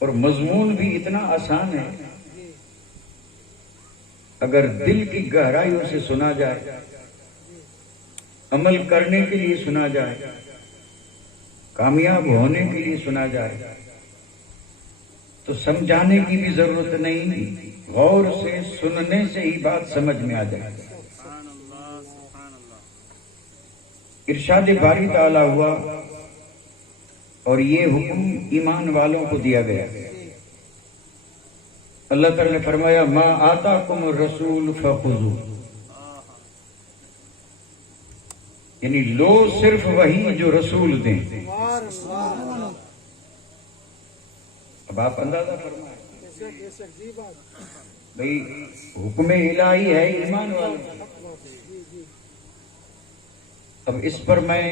اور مضمون بھی اتنا آسان ہے، اگر دل کی گہرائیوں سے سنا جائے، عمل کرنے کے لیے سنا جائے، کامیاب ہونے کے لیے سنا جائے تو سمجھانے کی بھی ضرورت نہیں، غور سے سننے سے ہی بات سمجھ میں آ جائے۔ ارشاد باری تعالی ہوا اور یہ حکم ایمان والوں کو دیا گیا۔ اللہ تعالی نے فرمایا ما آتاکم الرسول فخذوہ، یعنی لو صرف وہی جو رسول دیں۔ اب آپ اندازہ فرمائیں بھئی حکم الہی ہے ایمان والوں، اب اس پر میں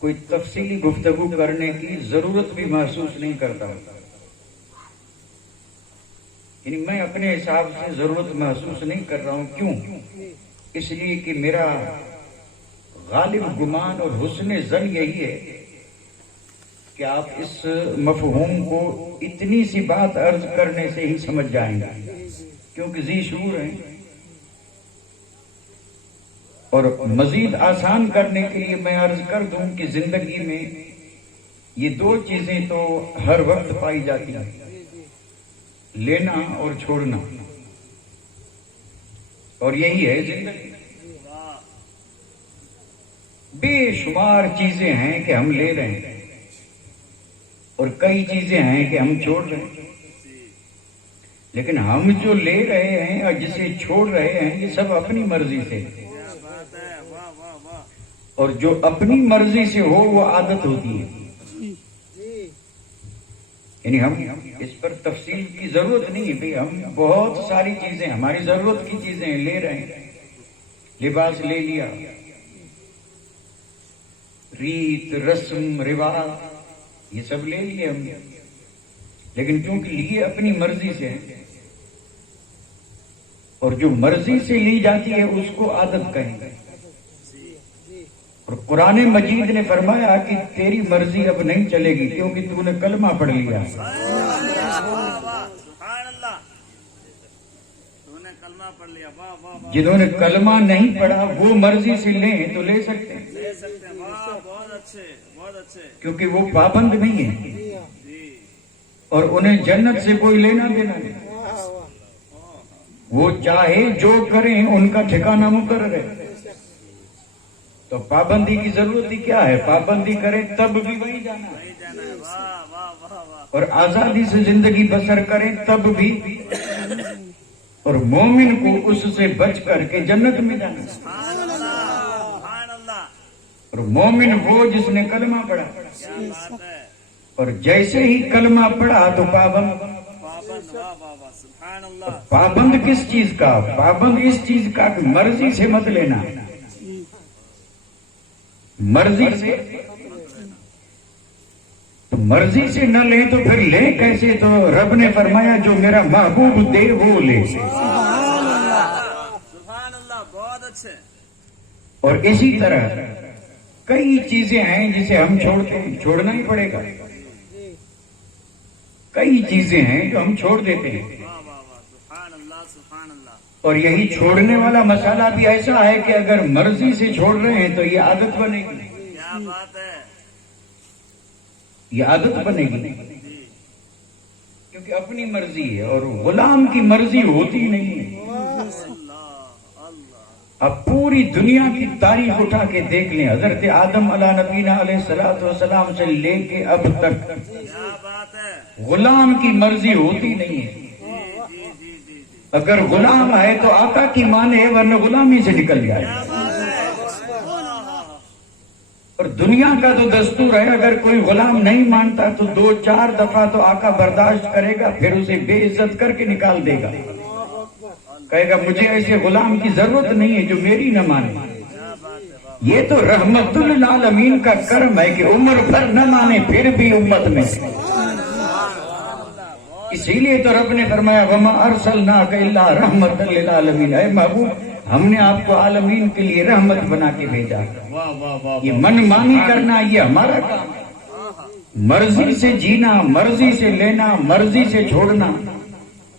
کوئی تفصیلی گفتگو کرنے کی ضرورت بھی محسوس نہیں کرتا ہوں، یعنی میں اپنے حساب سے ضرورت محسوس نہیں کر رہا ہوں۔ کیوں؟ اس لیے کہ میرا غالب گمان اور حسن ظن یہی ہے کہ آپ اس مفہوم کو اتنی سی بات عرض کرنے سے ہی سمجھ جائیں گے، کیونکہ ذی شعور ہیں۔ اور مزید آسان کرنے کے لیے میں عرض کر دوں کہ زندگی میں یہ دو چیزیں تو ہر وقت پائی جاتی ہیں، لینا اور چھوڑنا، اور یہی ہے زندگی۔ بے شمار چیزیں ہیں کہ ہم لے رہے ہیں اور کئی چیزیں ہیں کہ ہم چھوڑ رہے ہیں، لیکن ہم جو لے رہے ہیں اور جسے چھوڑ رہے ہیں یہ سب اپنی مرضی سے، اور جو اپنی مرضی سے ہو وہ عادت ہوتی ہے۔ یعنی ہم اس پر تفصیل کی ضرورت نہیں ہے بھئی، ہم بہت ساری چیزیں ہماری ضرورت کی چیزیں لے رہے ہیں، لباس لے لیا، ریت رسم رواج یہ سب لے لیے ہم نے، لیکن کیونکہ لیے اپنی مرضی سے، اور جو مرضی سے لی جاتی ہے اس کو عادت کہیں گے۔ اور قرآن مجید نے فرمایا کہ تیری مرضی اب نہیں چلے گی کیونکہ تو نے کلمہ پڑھ لیا۔ جنہوں نے کلمہ نہیں پڑھا وہ مرضی سے لیں تو لے سکتے ہیں، کیونکہ وہ پابند نہیں ہے اور انہیں جنت سے کوئی لینا دینا نہیں۔ وہ چاہے جو کریں ان کا ٹھکانہ مقرر ہے، تو پابندی کی ضرورت ہی کیا ہے؟ پابندی کریں تب بھی وہی جانا ہے، اور آزادی سے زندگی بسر کریں تب بھی، اور مومن کو اس سے بچ کر کے جنت میں جانا ہے۔ اور مومن وہ جس نے کلمہ پڑھا، اور جیسے ہی کلمہ پڑھا تو پابند۔ پابند کس چیز کا؟ پابند اس چیز کا کہ مرضی سے مت لینا، مرضی سے، تو مرضی سے نہ لیں تو پھر لیں کیسے؟ تو رب نے فرمایا جو میرا محبوب دے وہ لے۔ اور اسی طرح کئی چیزیں ہیں جسے ہم چھوڑتے ہیں، چھوڑنا ہی پڑے گا۔ کئی چیزیں ہیں جو ہم چھوڑ دیتے ہیں، اور یہی چھوڑنے والا مسئلہ بھی ایسا ہے کہ اگر مرضی سے چھوڑ رہے ہیں تو یہ عادت بنے گی، یہ عادت بنے گی، کیونکہ اپنی مرضی ہے اور غلام کی مرضی ہوتی نہیں ہے۔ اب پوری دنیا کی تاریخ اٹھا کے دیکھ لیں، حضرت آدم علیہ نبینا علیہ الصلوۃ والسلام سے لے کے اب تک غلام کی مرضی ہوتی نہیں ہے۔ اگر غلام ہے تو آقا کی مانے، ورنہ غلامی سے نکل جائے۔ اور دنیا کا تو دستور ہے اگر کوئی غلام نہیں مانتا تو 2-4 دفعہ تو آقا برداشت کرے گا، پھر اسے بے عزت کر کے نکال دے گا، کہے گا مجھے ایسے غلام کی ضرورت نہیں ہے جو میری نہ مانے۔ یہ تو رحمت للعالمین کا کرم ہے کہ عمر بھر نہ مانے پھر بھی امت میں۔ اسی لیے تو رب نے فرمایا وَمَا أَرْسَلْنَاكَ إِلَّا رَحْمَةً لِلْعَالَمِينَ، اے محبوب ہم نے آپ کو عالمین کے لیے رحمت بنا کے بھیجا۔ یہ من مانی کرنا یہ ہمارا کام ہے، مرضی سے جینا، مرضی سے لینا، مرضی سے چھوڑنا،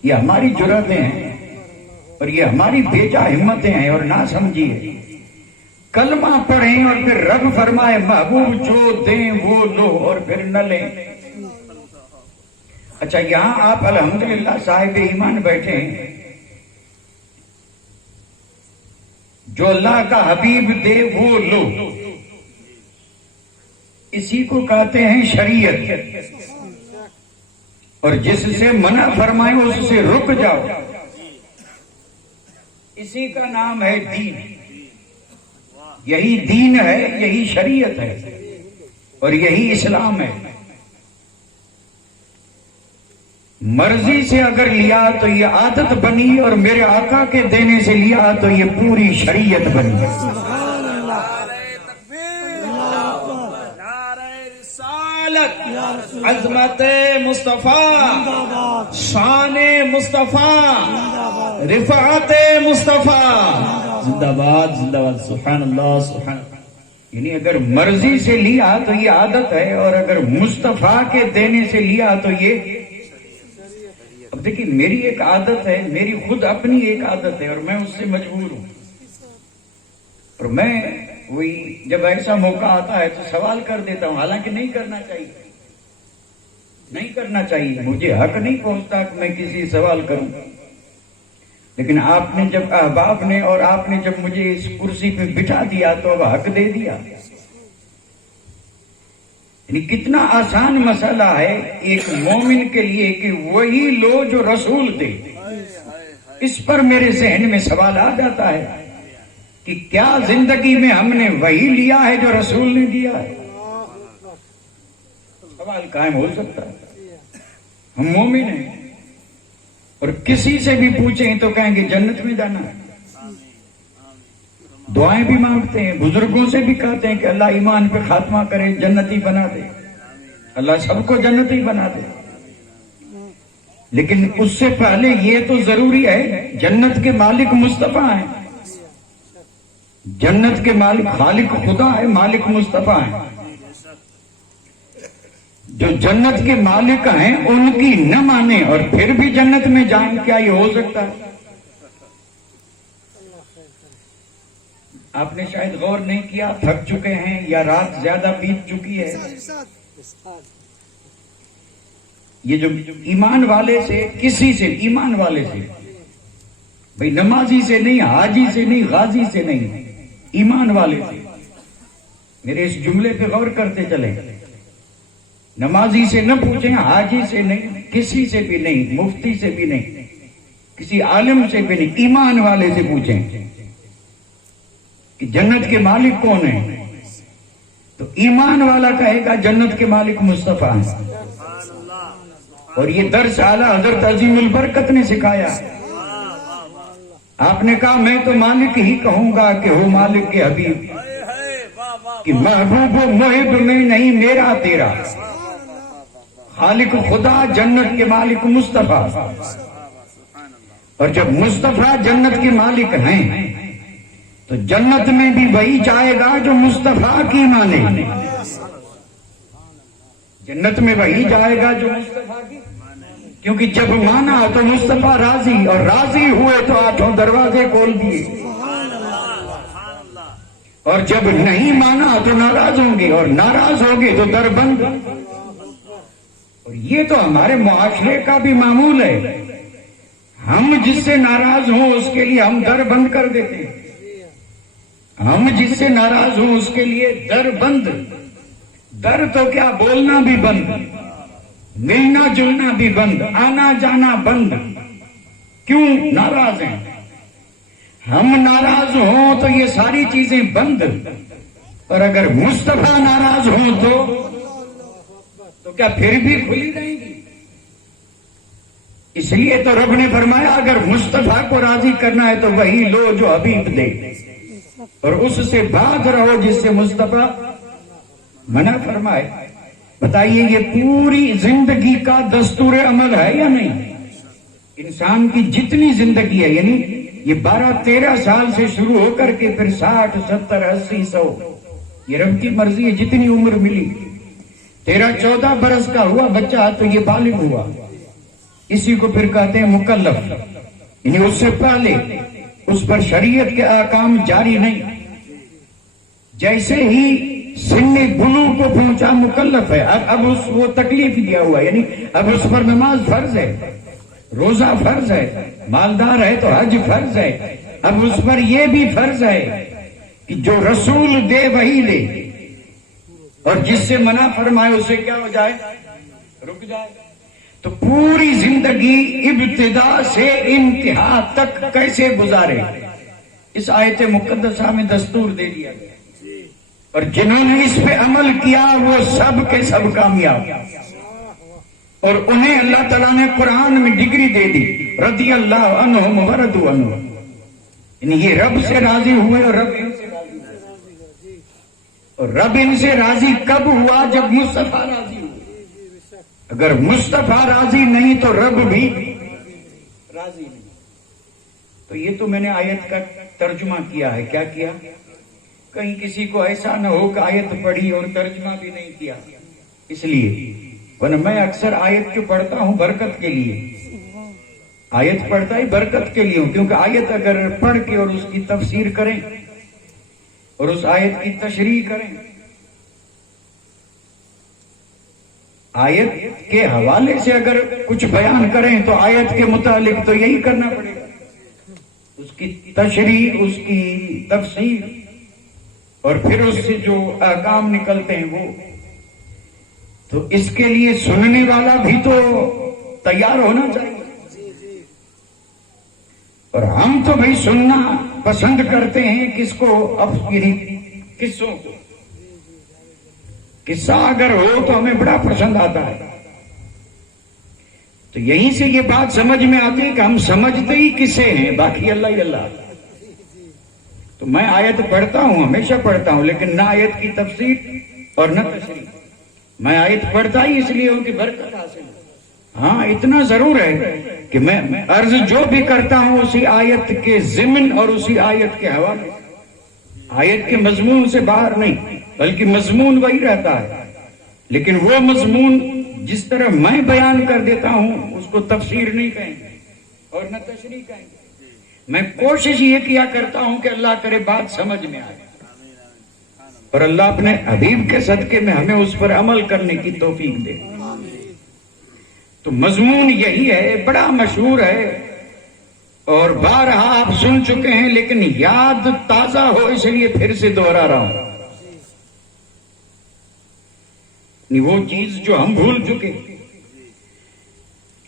یہ ہماری جرأتیں ہیں اور یہ ہماری بیجا ہمتیں ہیں. اور نہ سمجھیے کلمہ پڑھیں اور پھر رب فرمائے محبوب جو دیں وہ لو اور پھر نہ لیں. اچھا یہاں آپ الحمدللہ صاحب ایمان بیٹھے ہیں. جو اللہ کا حبیب دے وہ لو، اسی کو کہتے ہیں شریعت. اور جس سے منع فرمائے اس سے رک جاؤ، اسی کا نام ہے دین. یہی دین ہے، یہی شریعت ہے اور یہی اسلام ہے. مرضی سے اگر لیا تو یہ عادت بنی اور میرے آقا کے دینے سے لیا تو یہ پوری شریعت بنی. عظمت مصطفیٰ، شان مصطفیٰ، رفعت مصطفیٰ، زندہ باد زندہ باد. سبحان اللہ سبحان اللہ. یعنی اگر مرضی سے لیا تو یہ عادت ہے اور اگر مصطفیٰ کے دینے سے لیا تو یہ. اب دیکھیے میری ایک عادت ہے، میری خود اپنی ایک عادت ہے اور میں اس سے مجبور ہوں. اور میں وہی جب ایسا موقع آتا ہے تو سوال کر دیتا ہوں، حالانکہ نہیں کرنا چاہیے، نہیں کرنا چاہیے، مجھے حق نہیں پہنچتا کہ میں کسی سوال کروں. لیکن آپ نے جب احباب نے اور آپ نے جب مجھے اس کرسی پہ بٹھا دیا تو اب حق دے دیا. یعنی کتنا آسان مسئلہ ہے ایک مومن کے لیے کہ وہی لو جو رسول دے. اس پر میرے ذہن میں سوال آ جاتا ہے کہ کیا زندگی میں ہم نے وہی لیا ہے جو رسول نے دیا ہے؟ سوال قائم ہو سکتا ہے. ہم مومن ہیں اور کسی سے بھی پوچھیں تو کہیں گے جنت میں جانا ہے. دعائیں بھی مانگتے ہیں، بزرگوں سے بھی کہتے ہیں کہ اللہ ایمان پہ خاتمہ کرے، جنتی بنا دے، اللہ سب کو جنتی بنا دے. لیکن اس سے پہلے یہ تو ضروری ہے جنت کے مالک مصطفیٰ ہیں، جنت کے مالک خالق خدا ہے، مالک مصطفیٰ ہیں. جو جنت کے مالک ہیں ان کی نہ مانے اور پھر بھی جنت میں جائیں، کیا یہ ہو سکتا ہے؟ آپ نے شاید غور نہیں کیا، تھک چکے ہیں یا رات زیادہ بیت چکی ہے. یہ جو ایمان والے سے، کسی سے، ایمان والے سے، بھئی نمازی سے نہیں، حاجی سے نہیں، غازی سے نہیں، ایمان والے سے. میرے اس جملے پہ غور کرتے چلیں. نمازی سے نہ پوچھیں، حاجی سے نہیں، کسی سے بھی نہیں، مفتی سے بھی نہیں، کسی عالم سے بھی نہیں، ایمان والے سے پوچھیں کہ جنت کے مالک کون ہیں. تو ایمان والا کہے گا جنت کے مالک مصطفیٰ ہیں. اور یہ درس اعلیٰ حضرت عظیم البرکت نے سکھایا. آپ نے کہا میں تو مالک ہی کہوں گا کہ ہو مالک کے حبیب، کہ محبوب و محب میں نہیں میرا تیرا، خالق خدا جنت کے مالک مصطفیٰ. اور جب مصطفیٰ جنت کے مالک ہیں تو جنت میں بھی وہی جائے گا جو مصطفیٰ کی مانے. جنت میں وہی جائے گا جو مصطفیٰ کی، کیونکہ جب مانا تو مصطفیٰ راضی، اور راضی ہوئے تو 8 دروازے کھول دیے. اور جب نہیں مانا تو ناراض ہوں گے، اور ناراض ہوگے تو در بند. اور یہ تو ہمارے معاشرے کا بھی معمول ہے. ہم جس سے ناراض ہوں اس کے لیے ہم در بند کر دیتے ہیں. ہم جس سے ناراض ہوں اس کے لیے در بند. در تو کیا، بولنا بھی بند، ملنا جلنا بھی بند، آنا جانا بند. کیوں؟ ناراض ہیں. ہم ناراض ہوں تو یہ ساری چیزیں بند. اور اگر مصطفیٰ ناراض ہوں تو کیا پھر بھی کھلی رہیں گی؟ اس لیے تو رب نے فرمایا اگر مصطفیٰ کو راضی کرنا ہے تو وہی لو جو حبیب دے، اور اس سے بھاگ رہو جس سے مصطفیٰ منع فرمائے. بتائیے یہ پوری زندگی کا دستور عمل ہے یا نہیں؟ انسان کی جتنی زندگی ہے، یعنی یہ 12-13 سال سے شروع ہو کر کے پھر 60 70 80 100، یہ رب کی مرضی ہے جتنی عمر ملی. 13-14 برس کا ہوا بچہ تو یہ بالغ ہوا، اسی کو پھر کہتے ہیں مکلف، یعنی اس سے پہلے اس پر شریعت کے احکام جاری نہیں، جیسے ہی سن بلوغ کو پہنچا مکلف ہے، اب اس وہ تکلیف دیا ہوا، یعنی اب اس پر نماز فرض ہے، روزہ فرض ہے، مالدار ہے تو حج فرض ہے، اب اس پر یہ بھی فرض ہے کہ جو رسول دے وہی لے، اور جس سے منع فرمائے اسے کیا ہو جائے، رک جائے۔ تو پوری زندگی ابتدا سے انتہا تک کیسے گزارے، اس آیت مقدسہ میں دستور دے دیا گیا، اور جنہوں نے اس پہ عمل کیا وہ سب کے سب کامیاب، اور انہیں اللہ تعالیٰ نے قرآن میں ڈگری دے دی، رضی اللہ عنہم ورضوا عنہ، یعنی یہ رب سے راضی ہوئے اور رب ان سے راضی ہوئے، اور رب ان سے راضی کب ہوا، جب مصطفیٰ راضی ہوئے، اگر مصطفیٰ راضی نہیں تو رب بھی راضی نہیں۔ تو یہ تو میں نے آیت کا ترجمہ کیا ہے، کیا کیا، کہیں کسی کو ایسا نہ ہو کہ آیت پڑھی اور ترجمہ بھی نہیں کیا، اس لیے ورنہ میں اکثر آیت کو پڑھتا ہوں برکت کے لیے، آیت پڑھتا ہی برکت کے لیے ہوں، کیونکہ آیت اگر پڑھ کے اور اس کی تفسیر کریں اور اس آیت کی تشریح کریں، آیت کے حوالے سے اگر کچھ بیان کریں تو آیت کے متعلق تو یہی کرنا پڑے گا، اس کی تشریح، اس کی تفسیر، اور پھر اس سے جو احکام نکلتے ہیں وہ، تو اس کے لیے سننے والا بھی تو تیار ہونا چاہیے، اور ہم تو بھائی سننا پسند کرتے ہیں کس کو، قصوں کو، قصہ اگر ہو تو ہمیں بڑا پسند آتا ہے، تو یہیں سے یہ بات سمجھ میں آتی ہے کہ ہم سمجھتے ہی کسے ہیں، باقی اللہ ہی اللہ۔ تو میں آیت پڑھتا ہوں، ہمیشہ پڑھتا ہوں، لیکن نہ آیت کی تفسیر اور نہ تشریح، میں آیت پڑھتا ہی اس لیے ہوں کہ برکت حاصل ہے۔ ہاں اتنا ضرور ہے کہ میں عرض جو بھی کرتا ہوں اسی آیت کے ضمن اور اسی آیت کے حوالے، آیت کے مضمون سے باہر نہیں، بلکہ مضمون وہی رہتا ہے، لیکن وہ مضمون جس طرح میں بیان کر دیتا ہوں اس کو تفسیر نہیں کہیں گے اور نہ تشریح کہیں گے۔ میں کوشش یہ کیا کرتا ہوں کہ اللہ کرے بات سمجھ میں آئے، اور اللہ اپنے حبیب کے صدقے میں ہمیں اس پر عمل کرنے کی توفیق دے۔ تو مضمون یہی ہے، بڑا مشہور ہے اور بارہا آپ سن چکے ہیں، لیکن یاد تازہ ہو اس لیے پھر سے دوہرا رہا ہوں، وہ چیز جو ہم بھول چکے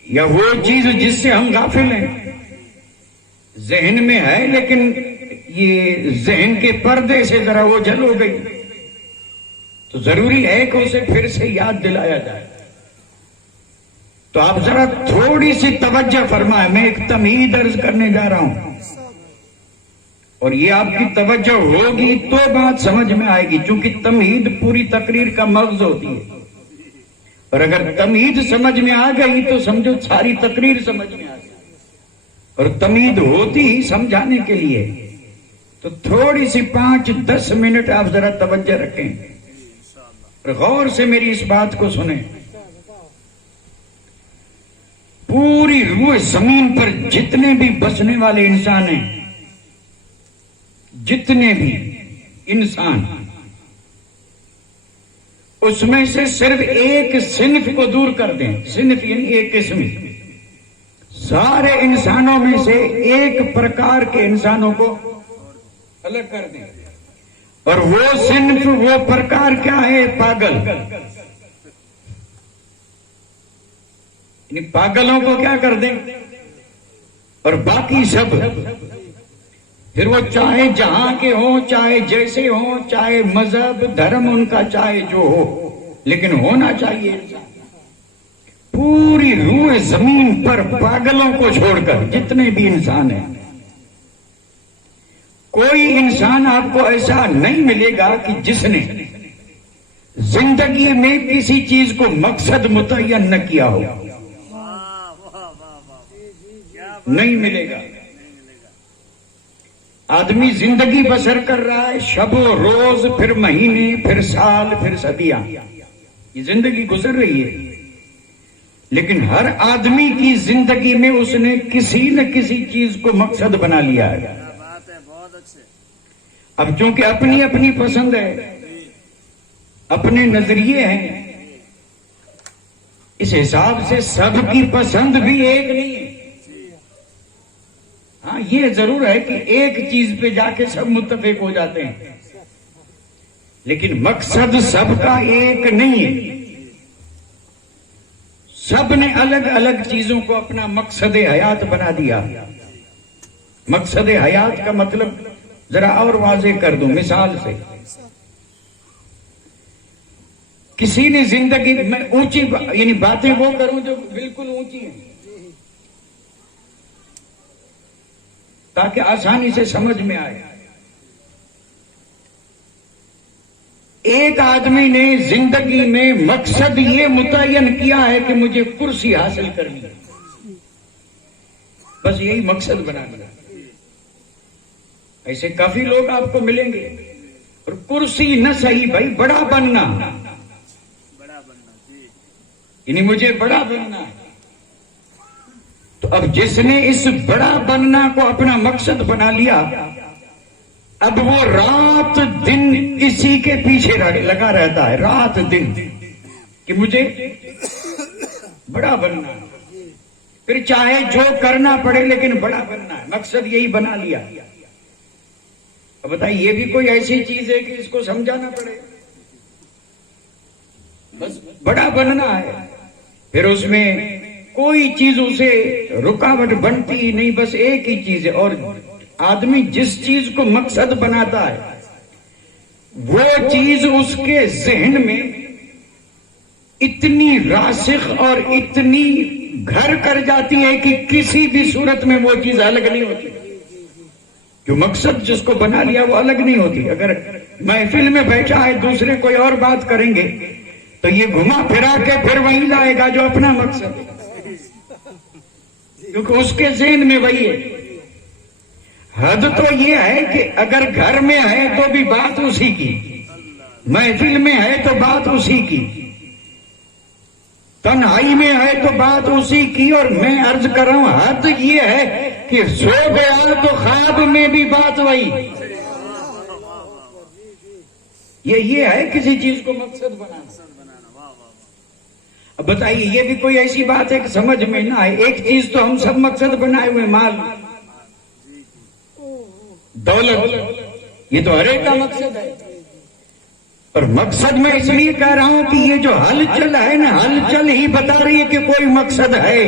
یا وہ چیز جس سے ہم غافل ہیں، ذہن میں ہے لیکن یہ ذہن کے پردے سے ذرا وہ جل ہو گئی، تو ضروری ہے کہ اسے پھر سے یاد دلایا جائے۔ تو آپ ذرا تھوڑی سی توجہ فرمائیں، میں ایک تمہید عرض کرنے جا رہا ہوں، اور یہ آپ کی توجہ ہوگی تو بات سمجھ میں آئے گی، چونکہ تمہید پوری تقریر کا مغز ہوتی ہے، اور اگر تمہید سمجھ میں آ گئی تو سمجھو ساری تقریر سمجھ میں آ گئی، اور تمہید ہوتی ہی سمجھانے کے لیے۔ تو تھوڑی سی 5-10 منٹ آپ ذرا توجہ رکھیں اور غور سے میری اس بات کو سنیں۔ پوری روح زمین پر جتنے بھی بسنے والے انسان ہیں، جتنے بھی انسان، اس میں سے صرف ایک صنف کو دور کر دیں، صنف یعنی ایک قسم، سارے انسانوں میں سے ایک پرکار کے انسانوں کو الگ کر دیں، اور وہ صنف، وہ پرکار کیا ہے؟ پاگل، یعنی پاگلوں کو کیا کر دیں، اور باقی سب، پھر وہ چاہے جہاں کے ہوں، چاہے جیسے ہوں، چاہے مذہب دھرم ان کا چاہے جو ہو، لیکن ہونا چاہیے انسان۔ پوری روح زمین پر پاگلوں کو چھوڑ کر جتنے بھی انسان ہیں، کوئی انسان آپ کو ایسا نہیں ملے گا کہ جس نے زندگی میں کسی چیز کو مقصد متعین نہ کیا ہو، نہیں ملے گا۔ آدمی زندگی بسر کر رہا ہے، شب و روز، پھر مہینے، پھر سال، پھر صدیاں، یہ زندگی گزر رہی ہے، لیکن ہر آدمی کی زندگی میں اس نے کسی نہ کسی چیز کو مقصد بنا لیا ہے۔ اب چونکہ اپنی اپنی پسند ہے، اپنے نظریے ہیں، اس حساب سے سب کی پسند بھی ایک نہیں ہے۔ ہاں یہ ضرور ہے کہ ایک چیز پہ جا کے سب متفق ہو جاتے ہیں، لیکن مقصد سب کا ایک نہیں ہے۔ سب نے الگ الگ چیزوں کو اپنا مقصد حیات بنا دیا۔ مقصد حیات کا مطلب ذرا اور واضح کر دوں مثال سے۔ کسی نے زندگی میں اونچی یعنی باتیں وہ کروں جو بالکل اونچی ہیں تاکہ آسانی سے سمجھ میں آئے۔ ایک آدمی نے زندگی میں مقصد یہ متعین کیا ہے کہ مجھے کرسی حاصل کرنی ہے، بس یہی مقصد بنا لیا۔ ایسے کافی لوگ آپ کو ملیں گے، اور کرسی نہ صحیح بھائی، بڑا بننا، یعنی مجھے بڑا بننا ہے۔ تو اب جس نے اس بڑا بننا کو اپنا مقصد بنا لیا، اب وہ رات دن اسی کے پیچھے لگا رہتا ہے، رات دن کہ مجھے بڑا بننا ہے، پھر چاہے جو کرنا پڑے لیکن بڑا بننا ہے، مقصد یہی بنا لیا۔ اب بتائیے یہ بھی کوئی ایسی چیز ہے کہ اس کو سمجھانا پڑے؟ بس بڑا بننا ہے، پھر اس میں کوئی چیز اسے رکاوٹ بنتی ہی نہیں، بس ایک ہی چیز ہے۔ اور آدمی جس چیز کو مقصد بناتا ہے وہ چیز اس کے ذہن میں اتنی راسخ اور اتنی گھر کر جاتی ہے کہ کسی بھی صورت میں وہ چیز الگ نہیں ہوتی۔ جو مقصد جس کو بنا لیا وہ الگ نہیں ہوتی۔ اگر محفل میں بیٹھا ہے دوسرے کوئی اور بات کریں گے تو یہ گھما پھرا کے پھر وہی لائے گا جو اپنا مقصد ہے، کیونکہ اس کے ذہن میں وہی ہے۔ حد تو یہ ہے کہ اگر گھر میں ہے تو بھی بات اسی کی، محفل میں ہے تو بات اسی کی، تنہائی میں ہے تو بات اسی کی۔ اور میں عرض کر رہا ہوں حد یہ ہے کہ سو گیا تو خواب میں بھی بات وہی۔ یہ ہے کسی چیز کو مقصد بنانا۔ اب بتائیے یہ بھی کوئی ایسی بات ہے کہ سمجھ میں نہ آئے؟ ایک چیز تو ہم سب مقصد بنائے ہوئے، مال، دولت، یہ تو ہر ایک کا مقصد ہے۔ اور مقصد میں اس لیے کہہ رہا ہوں کہ یہ جو ہلچل ہے نا، ہلچل ہی بتا رہی ہے کہ کوئی مقصد ہے۔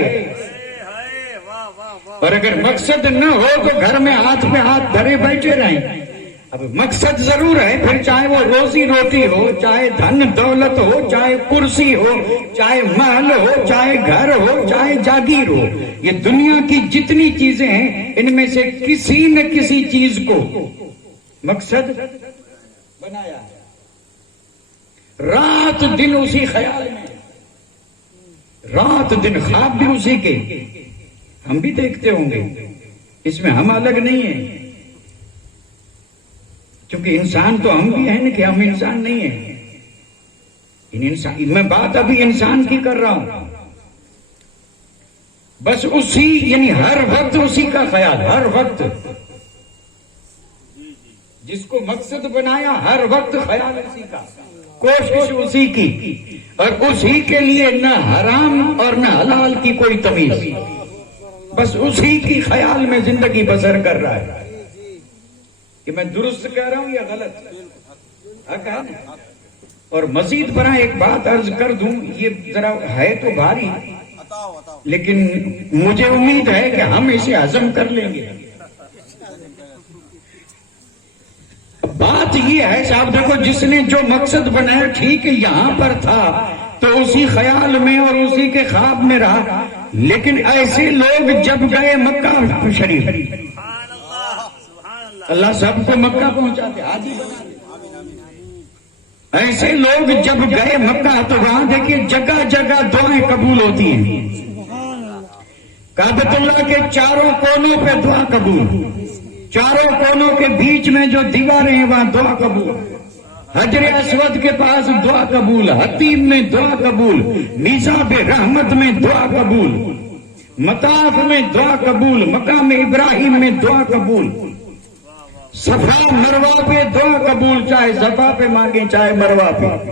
اور اگر مقصد نہ ہو تو گھر میں ہاتھ پہ ہاتھ دھرے بیٹھے رہیں۔ اب مقصد ضرور ہے، پھر چاہے وہ روزی روٹی ہو، چاہے دھن دولت ہو، چاہے کرسی ہو، چاہے محل ہو، چاہے گھر ہو، چاہے جاگیر ہو، یہ دنیا کی جتنی چیزیں ہیں ان میں سے کسی نہ کسی چیز کو مقصد بنایا ہے۔ رات دن اسی خیال میں، رات دن خواب بھی اسی کے، ہم بھی دیکھتے ہوں گے، اس میں ہم الگ نہیں ہیں، کیونکہ انسان تو ہم بھی ہیں نا کہ ہم انسان نہیں ہیں۔ میں بات ابھی انسان کی کر رہا ہوں، بس اسی یعنی ہر وقت اسی کا خیال، ہر وقت جس کو مقصد بنایا ہر وقت خیال اسی کا، کوشش اسی کی، اور اسی کے لیے نہ حرام اور نہ حلال کی کوئی تمیز، بس اسی کی خیال میں زندگی بسر کر رہا ہے۔ کہ میں درست کہہ رہا ہوں یا غلط؟ حق ہے نا؟ اور مزید برآں ایک بات عرض کر دوں، یہ ذرا ہے تو بھاری، لیکن مجھے امید ہے کہ ہم اسے ہضم کر لیں گے۔ بات یہ ہے صاحب، دیکھو جس نے جو مقصد بنایا ٹھیک ہے، یہاں پر تھا تو اسی خیال میں اور اسی کے خواب میں رہا، لیکن ایسے لوگ جب گئے مکہ شریف، اللہ سب کو مکہ پہنچاتے، حاجی بنا دے۔ ایسے لوگ جب گئے مکہ تو وہاں دیکھیے جگہ جگہ دعائیں قبول ہوتی ہیں، کعبۃ اللہ کے چاروں کونوں پہ دعا قبول، چاروں کونوں کے بیچ میں جو دیواریں ہیں وہاں دعا قبول، حجر اسود کے پاس دعا قبول، حتیم میں دعا قبول، میزاب رحمت میں دعا قبول، مطاف میں دعا قبول، مقام ابراہیم میں دعا قبول، صفا مروہ پہ دعا قبول، چاہے صفا پہ مانگیں چاہے مروہ پہ.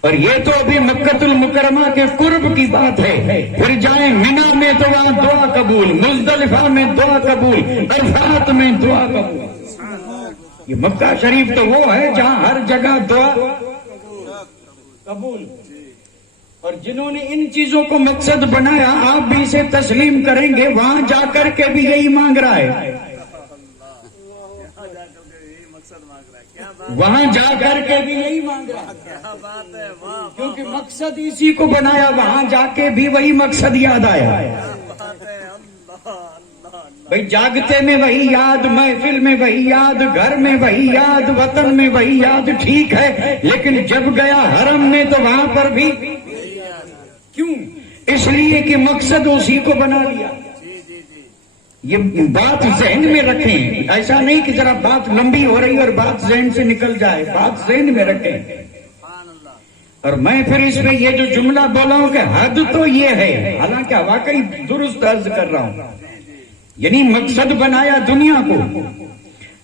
اور یہ تو ابھی مکۃ المکرمہ کے قرب کی بات ہے، پھر جائیں مینا میں تو وہاں دعا قبول، مزدلفہ میں دعا قبول، عرفات میں دعا قبول. یہ مکہ شریف تو وہ ہے جہاں ہر جگہ دعا قبول. اور جنہوں نے ان چیزوں کو مقصد بنایا، آپ بھی اسے تسلیم کریں گے، وہاں جا کر کے بھی یہی مانگ رہا ہے، وہاں جا کر کے بھی یہی مانگ رہا ہے، کیونکہ مقصد اسی کو بنایا، وہاں جا کے بھی وہی مقصد یاد آیا. بھئی جاگتے میں وہی یاد، محفل میں وہی یاد، گھر میں وہی یاد، وطن میں وہی یاد، ٹھیک ہے، لیکن جب گیا حرم میں تو وہاں پر بھی کیوں؟ اس لیے کہ مقصد اسی کو بنا لیا. یہ بات ذہن میں رکھیں، ایسا نہیں کہ ذرا بات لمبی ہو رہی اور بات ذہن سے نکل جائے، بات ذہن میں رکھیں. اور میں پھر اس میں یہ جو جملہ بولا ہوں کہ حد تو یہ ہے، حالانکہ واقعی درست عرض کر رہا ہوں، یعنی مقصد بنایا دنیا کو،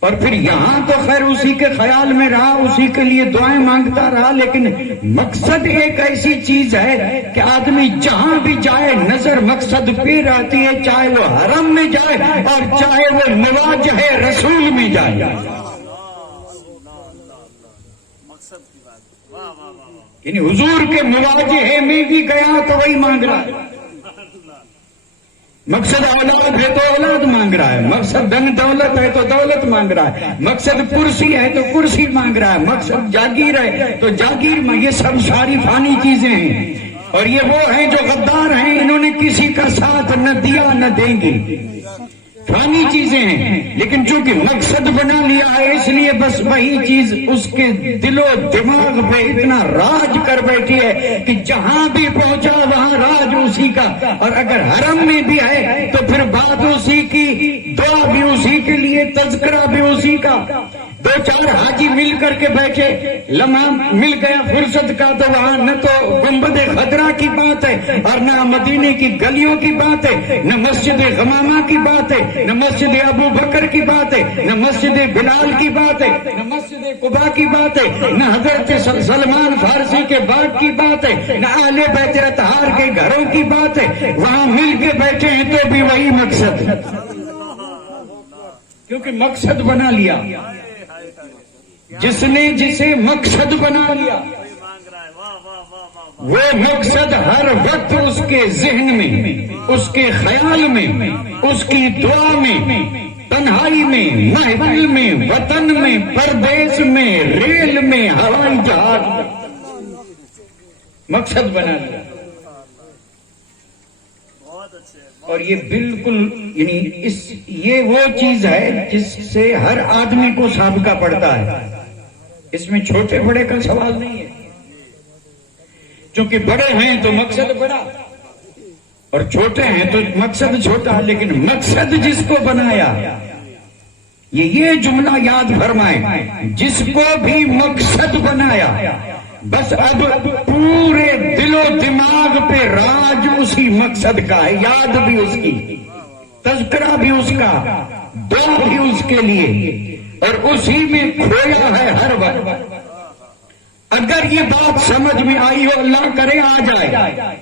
اور پھر یہاں تو خیر اسی کے خیال میں رہا، اسی کے لیے دعائیں مانگتا رہا، لیکن مقصد ایک ایسی چیز ہے کہ آدمی جہاں بھی جائے نظر مقصد پہ رہتی ہے، چاہے وہ حرم میں جائے اور چاہے وہ مواجہ رسول میں جائے. یعنی حضور کے مواجہے میں بھی گیا تو وہی مانگ رہا ہے. مقصد اولاد ہے تو اولاد مانگ رہا ہے، مقصد دن دولت ہے تو دولت مانگ رہا ہے، مقصد کرسی ہے تو کرسی مانگ رہا ہے، مقصد جاگیر ہے تو جاگیر مانگ. یہ سب ساری فانی چیزیں ہیں، اور یہ وہ ہیں جو غدار ہیں، انہوں نے کسی کا ساتھ نہ دیا نہ دیں گے. فانی چیزیں ہیں، لیکن چونکہ مقصد بنا لیا ہے اس لیے بس وہی چیز اس کے دل و دماغ پہ اتنا راج کر بیٹھی ہے کہ جہاں بھی پہنچا وہاں راج اسی کا. اور اگر حرم میں بھی ہے تو پھر بات اسی کی، دعا بھی اسی کے لیے، تذکرہ بھی اسی کا. دو چار حاجی مل کر کے بیٹھے، لمحہ مل گیا فرصت کا، تو وہاں نہ تو گنبد خضرا کی بات ہے اور نہ مدینے کی گلیوں کی بات ہے، نہ مسجد غمامہ کی بات ہے، نہ مسجد ابو بکر کی بات ہے، نہ مسجد بلال کی بات ہے، نہ مسجد قباء کی بات ہے، نہ حضرت سلمان فارسی کے باغ کی بات ہے، نہ اہل بیت اطہار کے گھروں کی بات ہے. وہاں مل کے بیٹھے ہیں تو بھی وہی مقصد، کیونکہ مقصد بنا لیا. جس نے جسے مقصد بنا لیا وہ مقصد ہر وقت اس کے ذہن میں، اس کے خیال میں، اس کی دعا میں، تنہائی میں، محفل میں، وطن میں، پردیس میں، ریل میں، ہوائی جہاز میں مقصد بنا لیا. اور یہ بالکل یعنی یہ وہ چیز ہے جس سے ہر آدمی کو سابقہ پڑتا ہے. اس میں چھوٹے بڑے کا سوال نہیں ہے، چونکہ بڑے ہیں تو مقصد بڑا اور چھوٹے ہیں تو مقصد چھوٹا، لیکن مقصد جس کو بنایا، یہ جملہ یاد فرمائیں، جس کو بھی مقصد بنایا بس اب پورے دل و دماغ پہ راج اسی مقصد کا ہے، یاد بھی اس کی، تذکرہ بھی اس کا، دعا بھی اس کے لیے، اور اسی میں کھویا ہے ہر وقت. اگر یہ بات سمجھ میں آئی ہو، اللہ کرے آ جائے.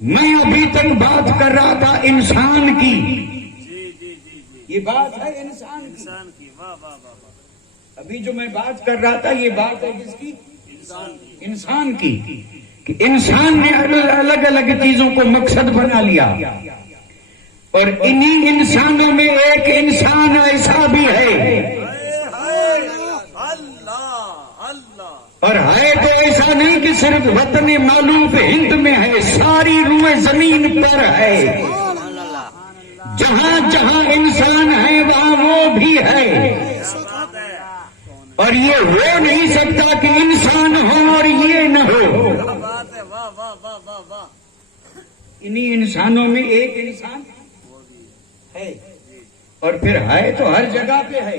میں ابھی تک بات کر رہا تھا انسان کی، یہ بات ہے انسان کی. ابھی جو میں بات کر رہا تھا یہ بات ہے کس کی؟ انسان کی، کہ انسان نے الگ الگ چیزوں کو مقصد بنا لیا. اور انہی انسانوں میں ایک انسان ایسا بھی ہے، اور ہے تو ایسا نہیں کہ صرف وطن معلوف ہند میں ہے، ساری روئے زمین پر ہے. جہاں جہاں انسان ہے وہاں وہ بھی ہے، اور یہ ہو نہیں سکتا کہ انسان ہو اور یہ نہ ہو. انہی انسانوں میں ایک انسان ہے، اور پھر ہے تو ہر جگہ پہ ہے.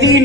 3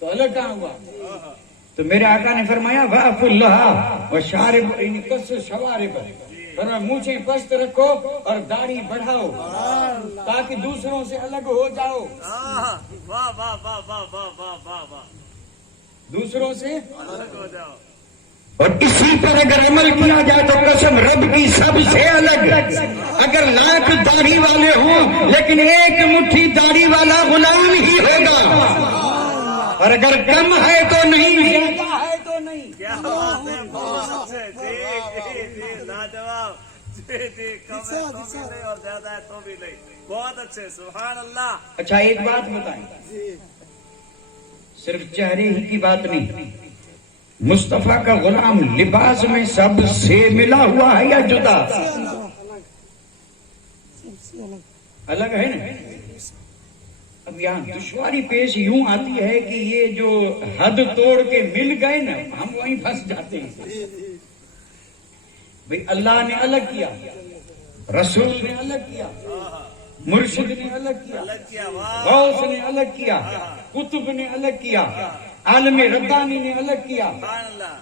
تو الگ کہاں ہوا؟ تو میرے آقا نے فرمایا واف اللہ و شارب کس شوارب، فرمایا مونچھیں پست رکھو اور داڑھی بڑھاؤ تاکہ دوسروں سے الگ ہو جاؤ، واہ واہ واہ واہ واہ واہ واہ واہ، دوسروں سے الگ ہو جاؤ۔ اور اسی پر اگر عمل کیا جائے تو قسم رب کی سب سے الگ، اگر لاکھ داڑھی والے ہوں لیکن ایک مٹھی داڑھی والا غلام ہی ہوگا، اور اگر کم ہے تو نہیں، زیادہ ہے تو نہیں۔ کیا بات ہے، بہت اچھے، جی جی جی لاجواب، جی جی، کم ہے تو بھی نہیں اور زیادہ ہے تو بھی نہیں، بہت اچھے، سبحان اللہ۔ اچھا ایک بات بتائیں، صرف چہرے ہی کی بات نہیں، مصطفیٰ کا غلام لباس میں سب سے ملا ہوا ہے یا جدا؟ الگ ہے نا۔ اب یہاں دشواری پیش یوں آتی ہے کہ یہ جو حد توڑ کے مل گئے نا، ہم وہیں پھنس جاتے ہیں۔ بھئی اللہ نے الگ کیا، رسول نے الگ کیا، مرشد نے الگ کیا، الگ کیا، واہ، غوث نے الگ کیا، قطب نے الگ کیا، عالم ربانی نے الگ کیا، سبحان اللہ۔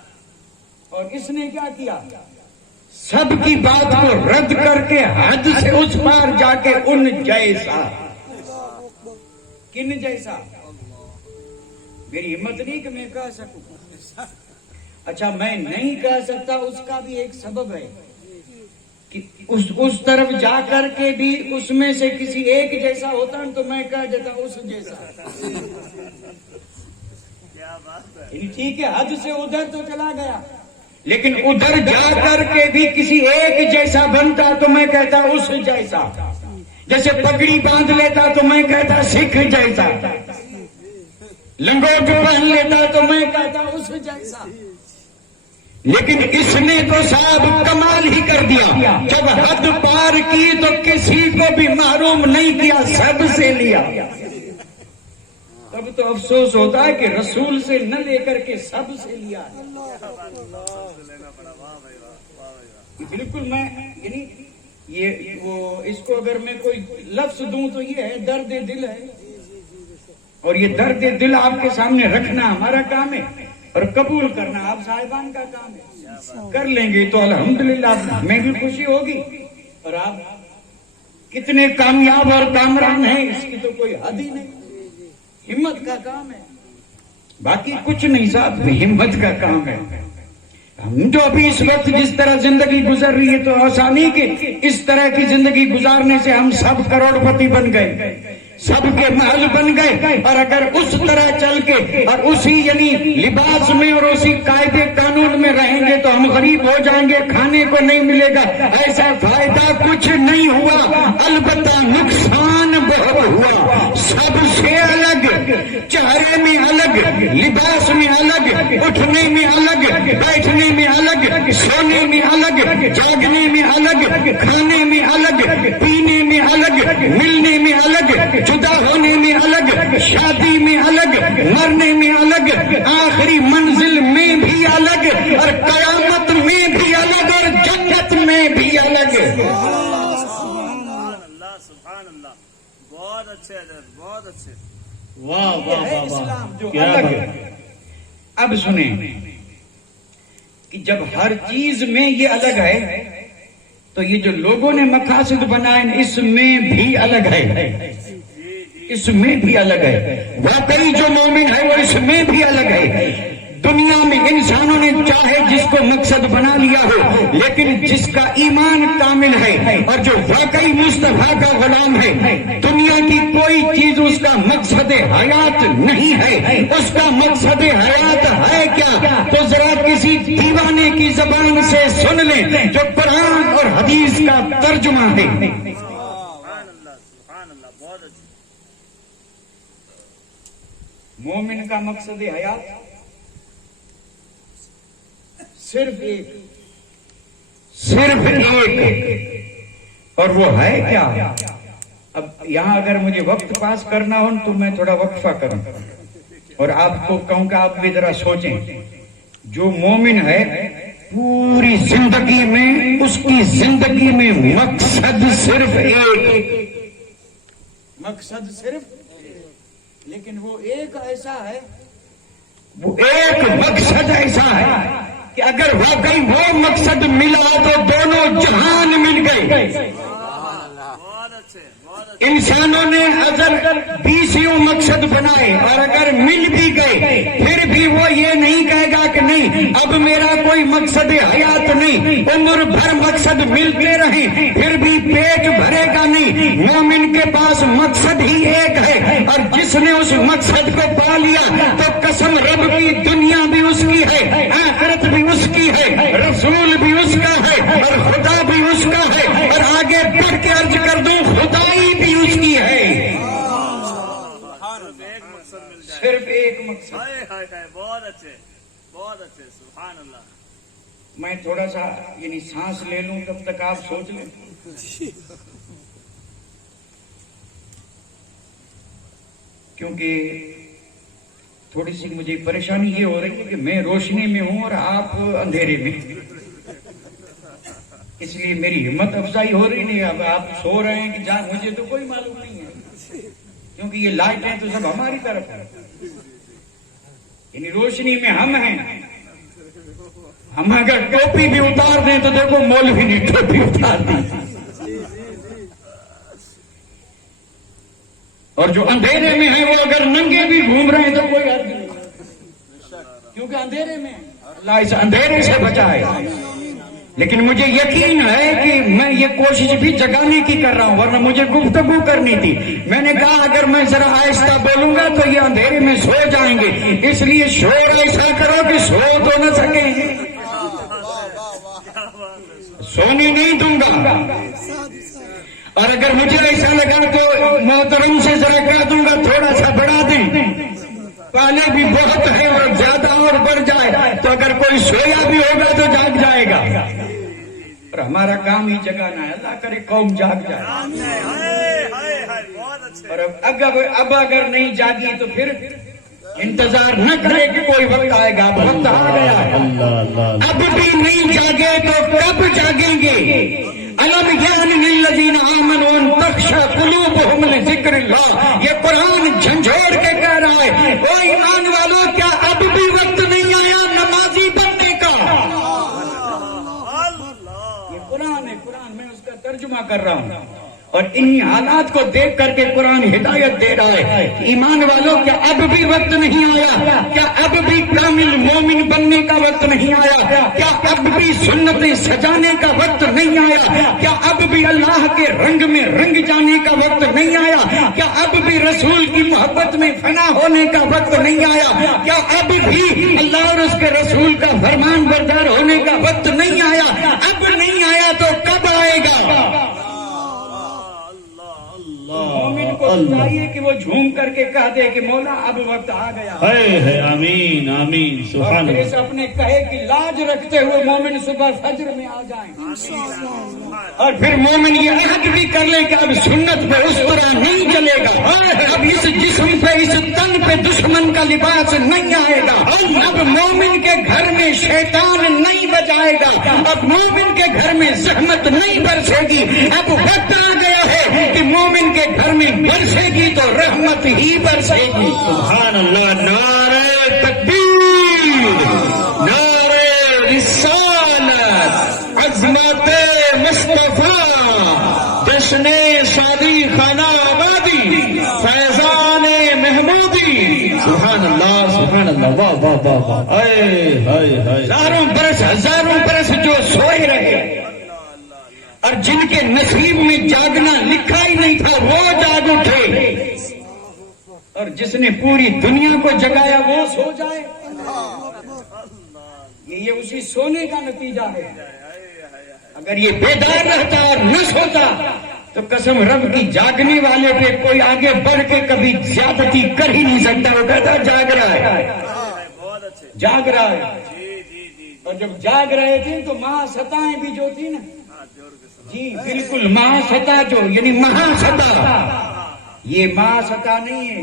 اور اس نے کیا کیا؟ سب کی بات کو رد کر کے حد سے اس پار جا کے ان جیسا، کن جیسا؟ میری ہمت نہیں کہ میں کہہ سکوں۔ اچھا میں نہیں کہہ سکتا، اس کا بھی ایک سبب ہے کہ اس طرف جا کر کے بھی اس میں سے کسی ایک جیسا ہوتا تو میں کہہ دیتا اس جیسا۔ کیا بات ہے، ٹھیک ہے، حد سے ادھر تو چلا گیا، لیکن ادھر جا کر کے بھی کسی ایک جیسا بنتا تو میں کہتا اس جیسا۔ جیسے پگڑی باندھ لیتا تو میں کہتا سکھ جیسا، لنگوٹ پہن لیتا تو میں کہتا اس جیسا۔ لیکن اس نے تو صاحب کمال ہی کر دیا، جب حد پار کی تو کسی کو بھی محروم نہیں کیا، سب سے لیا۔ تب تو افسوس ہوتا ہے کہ رسول سے نہ لے کر کے سب سے لیا ہے۔ لینا پڑا، واہ بھائی واہ، واہ بھائی واہ۔ بالکل میں یعنی یہ وہ اس کو اگر میں کوئی لفظ دوں تو یہ ہے درد دل ہے، اور یہ درد دل آپ کے سامنے رکھنا ہمارا کام ہے، اور قبول کرنا آپ صاحبان کا کام ہے۔ کر لیں گے تو الحمدللہ ہمیں بھی خوشی ہوگی، اور آپ کتنے کامیاب اور کامران ہیں اس کی تو کوئی حد ہی نہیں۔ ہمت کا کام ہے، باقی کچھ نہیں صاحب، ہمت کا کام ہے۔ ہم جو ابھی اس وقت جس طرح زندگی گزر رہی ہے تو آسانی کہ اس طرح کی زندگی گزارنے سے ہم سب کروڑ پتی بن گئے، سب کے محل بن گئے، اور اگر اس طرح چل کے اور اسی یعنی لباس میں اور اسی قاعدے قانون میں رہیں گے تو ہم غریب ہو جائیں گے، کھانے کو نہیں ملے گا۔ ایسا فائدہ کچھ نہیں ہوا، البتہ نقصان بہت ہوا۔ سب سے الگ، چہرے میں الگ، لباس میں الگ، اٹھنے میں الگ، بیٹھنے میں الگ، سونے میں الگ، جاگنے میں الگ، کھانے میں الگ، پینے میں الگ، ملنے میں الگ، جدا ہونے میں الگ، شادی میں الگ، مرنے میں الگ، آخری منزل میں بھی الگ، اور قیامت میں بھی الگ، اور جنت میں بھی الگ۔ سبحان اللہ، سبحان اللہ، بہت اچھے حضرت، بہت اچھے۔ واہ واہ واہ اسلام جو واہ، کیا الگ بات ہے۔ ہے۔ اب سنیں کہ جب ہر چیز میں یہ الگ ہے تو یہ جو لوگوں نے مقاصد بنائے اس میں بھی الگ ہے، اس میں بھی الگ ہے۔ واقعی جو مومن ہے وہ اس میں بھی الگ ہے۔ دنیا میں انسانوں نے چاہے جس کو مقصد بنا لیا ہو، لیکن جس کا ایمان کامل ہے اور جو واقعی مصطفیٰ کا غلام ہے، دنیا کی کوئی چیز اس کا مقصد حیات نہیں ہے۔ اس کا مقصد حیات ہے کیا؟ تو ذرا کسی دیوانے کی زبان سے سن لیں جو قرآن اور حدیث کا ترجمہ ہے۔ سبحان اللہ، سبحان اللہ، بہت اچھے۔ مومن کا مقصد حیات صرف ایک، صرف ایک، اور وہ ہے کیا؟ اب یہاں اگر مجھے وقت پاس کرنا ہو تو میں تھوڑا وقفہ کروں اور آپ کو کہوں کہ آپ بھی ذرا سوچیں۔ جو مومن ہے پوری زندگی میں اس کی زندگی میں مقصد صرف ایک، مقصد صرف، لیکن وہ ایک ایسا ہے وہ ایک مقصد ایسا ہے کہ اگر واقعی وہ مقصد ملا تو دونوں جہان مل گئے. بہت اچھے بہت اچھے. انسانوں نے اگر 20 مقصد بنائے اور اگر مل بھی گئے پھر بھی وہ یہ نہیں کہے گا کہ نہیں اب میرا کوئی مقصد حیات نہیں. عمر بھر مقصد ملتے رہیں پھر بھی پیٹ بھرے گا نہیں. مومن کے پاس مقصد ہی ایک ہے اور جس نے اس مقصد کو پا لیا تو قسم رب کی دنیا بھی اس کی ہے, آخرت بھی اس کی ہے, رسول بھی اس کا ہے اور خدا بھی اس کا ہے. اور آگے بڑھ کے عرض کر دوں خدائی بھی اس کی ہے. ایک مقصد مل جائے. صرف ایک مقصد. ہائے ہائے ہائے. بہت اچھے بہت اچھے. سبحان اللہ. میں تھوڑا سا یعنی سانس لے لوں تب تک آپ سوچ لیں. کیونکہ تھوڑی سی مجھے پریشانی یہ ہو رہی ہے کہ میں روشنی میں ہوں اور آپ اندھیرے میں, اس لیے میری ہمت افزائی ہو رہی نہیں. اب آپ سو رہے ہیں کہ جان مجھے تو کوئی معلوم نہیں ہے کیونکہ یہ لائٹیں تو سب ہماری طرف ہیں, یعنی روشنی میں ہم ہیں. ہم اگر ٹوپی بھی اتار دیں تو دیکھو مولوی نے ٹوپی اتار دی, اور جو اندھیرے میں ہیں وہ اگر ننگے بھی گھوم رہے ہیں تو کوئی حرج نہیں کیونکہ اندھیرے میں ہیں. اللہ اس اندھیرے سے بچائے. لیکن مجھے یقین ہے کہ میں یہ کوشش بھی جگانے کی کر رہا ہوں ورنہ مجھے گفتگو کرنی تھی. میں نے کہا اگر میں ذرا آہستہ بولوں گا تو یہ اندھیرے میں سو جائیں گے, اس لیے شور ایسا کرو کہ سو تو نہ سکیں. سونے نہیں دوں گا. اور اگر مجھے ایسا لگا تو محترم سے ذرا کہہ دوں گا تھوڑا سا بڑھا دیں. پہلے بھی بہت ہے اور زیادہ اور بڑھ جائے تو اگر کوئی سویا بھی ہوگا تو جاگ جائے گا. اور ہمارا کام ہی جگانا ہے. اللہ کرے قوم جاگ جائے. ہائے ہائے ہائے. بہت اچھے. اور اب اگر نہیں جاگی تو پھر انتظار نہ کرے کہ کوئی وقت آئے گا. وقت آ گیا ہے. اب بھی نہیں جاگے تو کب جاگیں گے؟ الم یعن للذین آمنوا ان تخشع قلوبہم لذکر اللہ. یہ قرآن جھنجھوڑ کے کہہ رہا ہے او ایمان والو کیا اب بھی وقت نہیں آیا نمازی بننے کا؟ یہ قرآن ہے, قرآن میں اس کا ترجمہ کر رہا ہوں اور انہی حالات کو دیکھ کر کے قرآن ہدایت دے رہا ہے. ایمان والوں کیا اب بھی وقت نہیں آیا؟ کیا اب بھی کامل مومن بننے کا وقت نہیں آیا؟ کیا اب بھی سنتیں سجانے کا وقت نہیں آیا؟ کیا اب بھی اللہ کے رنگ میں رنگ جانے کا وقت نہیں آیا؟ کیا اب بھی رسول کی محبت میں فنا ہونے کا وقت نہیں آیا؟ کیا اب بھی اللہ اور اس کے رسول کا فرمان بردار ہونے کا وقت نہیں آیا؟ اب نہیں آیا تو کب آئے گا؟ مومن کو چاہیے کہ وہ جھوم کر کے کہہ دے کہ مولا اب وقت آ گیا. آمین آمین. سبحان اور اللہ. اپنے کہے کہ لاج رکھتے ہوئے مومن صبح فجر میں آ جائیں. اور پھر مومن یہ عہد بھی کر لے کہ اب سنت پہ اس طرح نہیں چلے گا. اب اس جسم پہ اس تن پہ دشمن کا لباس نہیں آئے گا. اب مومن کے گھر میں شیطان نہیں بجائے گا. اب مومن کے گھر میں زحمت نہیں برسے گی. اب وقت آ گیا ہے کہ مومن کے گھر میں برسے گی تو رحمت ہی برسے گی. سبحان اللہ. نعرہ تکبیر, نعرہ رسالت, عظمت مصطفیٰ, جشن شادی خانہ آبادی, فیضان محمودی. سبحان اللہ سبحان اللہ. واہ واہ واہ واہ. ہزاروں برس جو سوئے رہے اور جن کے نصیب میں جاگنا لکھا ہی نہیں تھا وہ جاگ اٹھے, اور جس نے پوری دنیا کو جگایا وہ سو جائے. یہ اسی سونے کا نتیجہ ہے. اگر یہ بیدار رہتا اور نہ سوتا تو قسم رب کی جاگنے والے پہ کوئی آگے بڑھ کے کبھی زیادتی کر ہی نہیں سکتا. وہ کہتا جاگ رہا ہے, بہت اچھے. جاگ رہا ہے. جی جی جی. اور جب جاگ رہے تھے تو مہاسطائیں بھی جو تھی نا, جی بالکل مہاستا جو یعنی مہاستا, یہ مہاستا نہیں ہے.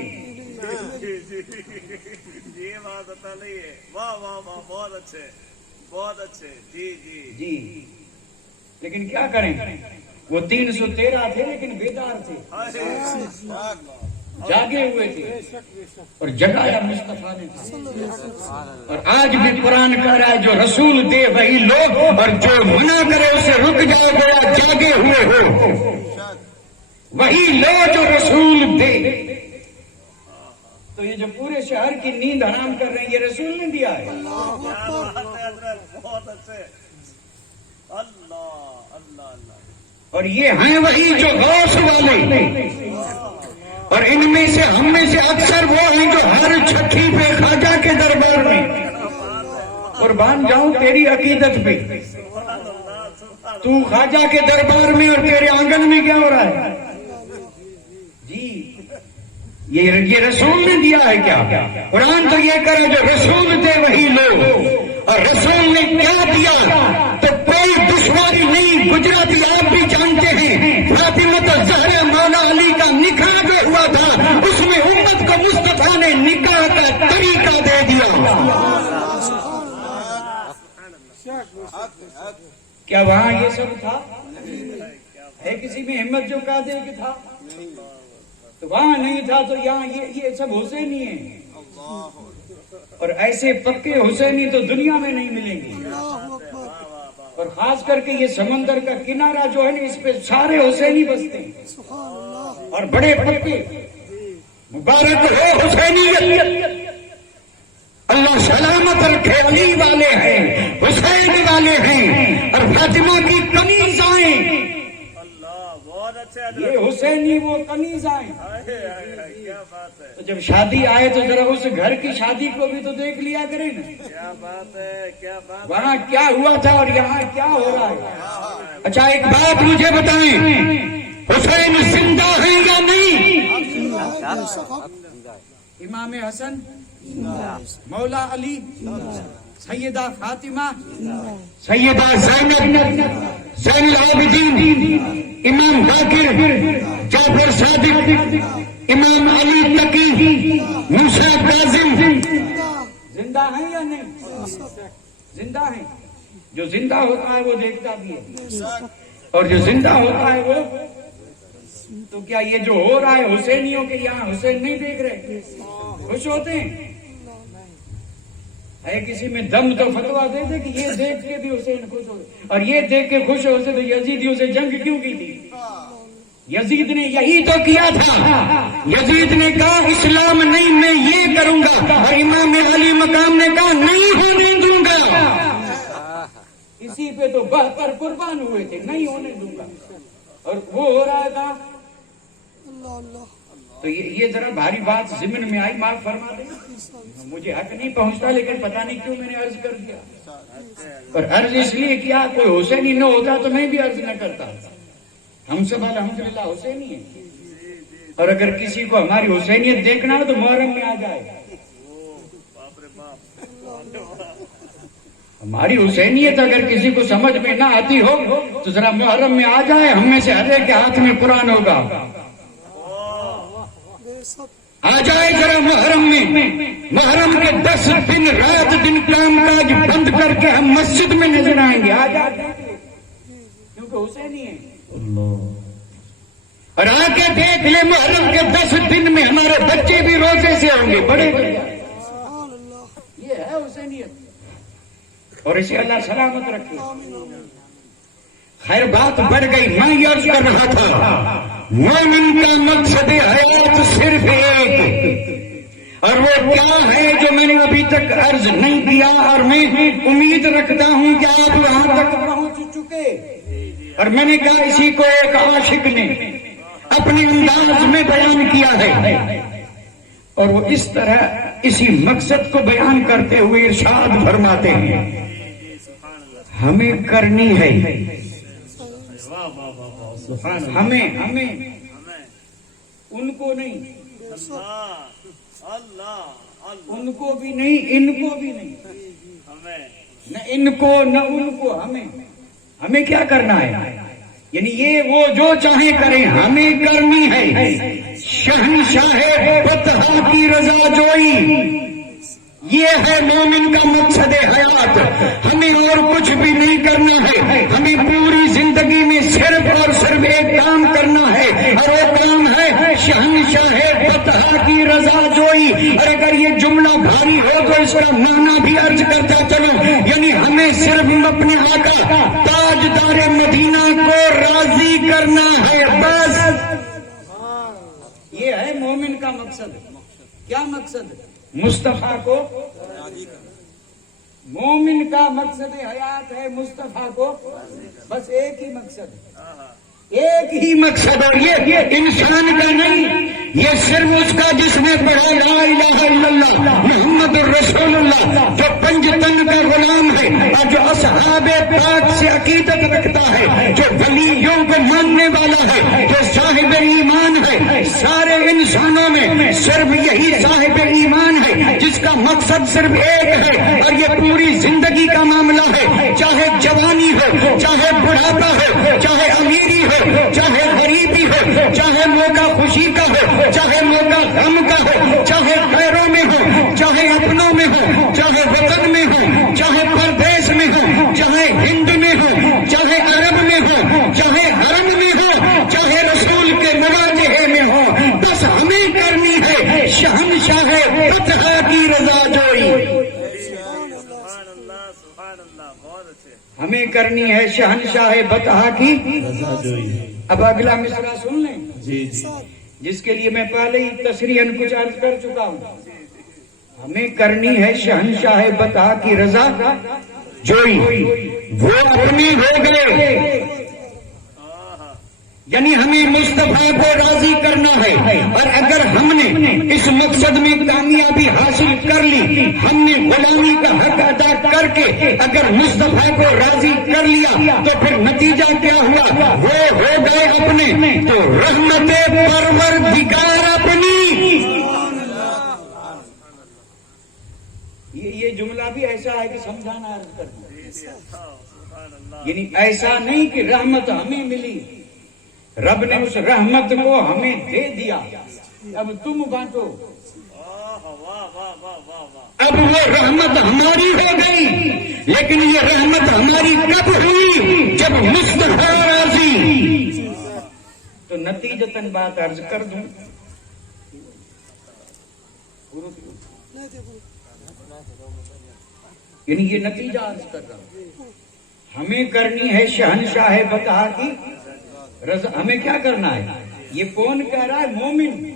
یہ بات پتہ نہیں ہے. واہ واہ واہ. بہت اچھے بہت اچھے. جی جی جی لیکن کیا کریں, وہ 313 تھے لیکن بیدار تھے. جاگے ہوئے تھے اور جگایا مصطفیٰ نے. اور آج بھی قرآن کہہ رہا ہے جو رسول دے وہی لوگ اور جو منع کرے اسے رک جائے گیا. جاگے ہوئے ہو وہی لو جو رسول دے. تو یہ جو پورے شہر کی نیند حرام کر رہے ہیں یہ رسول نے دیا ہے. بہت اچھے. اللہ اللہ اللہ. اور یہ ہیں وہی جو غوث والے. اور ان میں سے ہم میں سے اکثر وہ ہیں جو ہر چھٹی پہ خواجہ کے دربار میں. قربان جاؤں تیری عقیدت پہ. تو خواجہ کے دربار میں اور تیرے آنگن میں کیا ہو رہا ہے؟ جی یہ رسول نے دیا ہے کیا؟ قرآن تو یہ کرے جو رسول دے وہی لو. اور رسول نے کیا دیا تو کوئی دشواری نہیں. گجراتی آپ بھی جانتے ہیں فاطمہ الزہرا مولا علی کا نکاح جو ہوا تھا اس میں امت کو مصطفیٰ نے نکاح کا طریقہ دے دیا. کیا وہاں یہ سب تھا؟ ہے کسی میں ہمت جو کہہ دے کہ تھا؟ تو وہاں نہیں تھا تو یہاں یہ سب حسینی ہیں. اور ایسے پکے حسینی تو دنیا میں نہیں ملیں گے. اور خاص کر کے یہ سمندر کا کنارہ جو ہے نا اس پہ سارے حسینی بستے ہیں اور بڑے پکے. مبارک ہو حسینیت. اللہ سلامت رکھے. علی والے ہیں, حسین والے ہیں اور فاطمہ کی کنیزائیں. بہت اچھے. یہ حسینی وہ کنیزائیں. کیا بات ہے. تو جب شادی آئے تو ذرا اس گھر کی شادی کو بھی تو دیکھ لیا کرے نا. کیا بات ہے. کیا بات. وہاں کیا ہوا تھا اور یہاں کیا ہو رہا ہے. اچھا ایک بات مجھے بتائیں, حسین زندہ ہیں یا نہیں؟ امام حسن, مولا علی, سیدہ فاطمہ, سیدہ زینب, زین العابدین, امام باقر, جعفر صادق, امام علی تقی, موسیٰ کاظم زندہ ہیں یا نہیں؟ زندہ ہیں. جو زندہ ہوتا ہے وہ دیکھتا بھی ہے اور جو زندہ ہوتا ہے وہ. تو کیا یہ جو ہو رہا ہے حسینیوں کے یہاں حسین نہیں دیکھ رہے, خوش ہوتے ہیں؟ ہے کسی میں دم تو فتوا دے دے کہ یہ دیکھ کے بھی حسین خوش ہو, اور یہ دیکھ کے خوش ہوتے تو یزیدیوں سے جنگ کیوں کی تھی؟ یزید نے یہی تو کیا تھا. یزید نے کہا اسلام نہیں میں یہ کروں گا, اور امام علی مقام نے کہا نہیں ہونے دوں گا. اسی پہ تو 72 قربان ہوئے تھے, نہیں ہونے دوں گا. اور وہ ہو رہا تھا. تو یہ ذرا بھاری بات ضمن میں آئی, معاف فرما دیں. مجھے حق نہیں پہنچتا لیکن پتہ نہیں کیوں میں نے عرض کر دیا. اور عرض اس لیے کیا کوئی حسینی نہ ہوتا تو میں بھی عرض نہ کرتا. ہم سب الحمدللہ حسینی ہیں. اور اگر کسی کو ہماری حسینیت دیکھنا ہو تو محرم میں آ جائے. ہماری حسینیت اگر کسی کو سمجھ میں نہ آتی ہو تو ذرا محرم میں آ جائے. ہم میں سے ہر ایک کے ہاتھ میں قرآن ہوگا. آ جائے ذرا محرم میں. محرم کے 10 دن رات دن کام کاج بند کر کے ہم مسجد میں نظر آئیں گے. آ جائے کیونکہ حسینی ہے. اور آ کے دیکھ لے محرم کے 10 دن میں ہمارے بچے بھی روزے سے ہوں گے, بڑے بڑے. یہ ہے حسینیت. اور اسے اللہ سلامت رکھے. خیر بات بڑھ گئی. میں یہ عرض کر رہا تھا مومن کا مقصد حیات صرف ایک, اور وہ کیا ہے جو میں نے ابھی تک عرض نہیں کیا, اور میں امید رکھتا ہوں کہ آپ وہاں تک پہنچ چکے. اور میں نے کہا اسی کو ایک عاشق نے اپنے انداز میں بیان کیا ہے, اور وہ اس طرح اسی مقصد کو بیان کرتے ہوئے ارشاد فرماتے ہیں ہمیں کرنی ہے. ہمیں ان کو نہیں, ان کو بھی نہیں, ان کو بھی نہیں, نہ ان کو نہ ان کو. ہمیں کیا کرنا ہے؟ یعنی یہ وہ جو چاہیں کریں, ہمیں کرنی ہے شہنشاہ فتح کی رضا جوئی. یہ ہے مومن کا مقصد حیات. ہمیں اور کچھ بھی نہیں کرنا ہے. ہمیں پوری زندگی میں صرف اور صرف ایک کام کرنا ہے, اور وہ کام ہے شہنشاہ فتح کی رضا جوئی. اور اگر یہ جملہ بھاری ہو تو اس کا معنی بھی عرض کرتا چلوں، یعنی ہمیں صرف اپنے آقا تاجدار مدینہ کو راضی کرنا ہے بس. یہ ہے مومن کا مقصد. کیا مقصد؟ مصطفیٰ کو. مومن کا مقصد حیات ہے مصطفیٰ کو. بس ایک ہی مقصد، ایک ہی مقصد. اور یہ انسان کا نہیں، یہ صرف اس کا جس نے پڑھا لا الہ الا اللہ محمد الرسول اللہ، جو پنج تن کا غلام ہے اور جو اصحاب پاک سے عقیدت رکھتا ہے، جو ولیوں کو ماننے والا ہے، جو صاحب ایمان ہے. سارے انسانوں میں صرف یہی صاحب ایمان ہے جس کا مقصد صرف ایک ہے، اور یہ پوری زندگی کا معاملہ ہے. چاہے جوانی ہو، چاہے بڑھاپا ہو، چاہے امیری ہو، چاہے غریبی ہو، چاہے موقع خوشی کا ہو، چاہے موقع غم کا ہو، چاہے خیروں میں ہو، چاہے اپنوں میں ہو، چاہے وطن میں ہو، چاہے پردیس میں ہو، چاہے ہند میں ہو، چاہے عرب میں ہو، چاہے حرم میں ہو، چاہے رسول کے مواجہے میں ہو. بس ہمیں کرنی ہے شہنشاہ فتح کی رضا جوئی. سبحان اللہ سبحان اللہ، بہت اچھے. ہمیں کرنی ہے شہنشاہ فتح کی رضا جوئی. اب اگلا مصرع سن لیں، جی جی جس کے لیے میں پہلے ہی تصریحاً کچھ عرض کر چکا ہوں. ہمیں کرنی ہے شہنشاہ فتح کی رضا جوئی. وہ اپنے ہو گئے، یعنی ہمیں مصطفیٰ کو راضی کرنا ہے. اور اگر ہم نے اس مقصد میں کامیابی حاصل کر لی، ہم نے غلامی کا حق ادا کر کے اگر مصطفیٰ کو راضی کر لیا، تو پھر نتیجہ کیا ہوا؟ وہ ہو گئے اپنے تو رحمت پروردگار اپنی. یہ جملہ بھی ایسا ہے کہ سمجھانا عرض کرنا، سبحان اللہ. یعنی ایسا نہیں کہ رحمت ہمیں ملی، رب نے اس رحمت کو ہمیں دے دیا، اب تم بانٹو. واہ واہ واہ واہ واہ واہ. اب وہ رحمت ہماری ہو گئی، لیکن یہ رحمت ہماری کب ہوئی؟ جب مصطفیٰ راضی. تو نتیجتاً بات عرض کر دوں، یعنی یہ نتیجہ عرض کر رہا ہوں. ہمیں کرنی ہے شہنشاہ فتح کی رضا. ہمیں کیا کرنا ہے؟ یہ کون کہہ رہا ہے؟ مومن،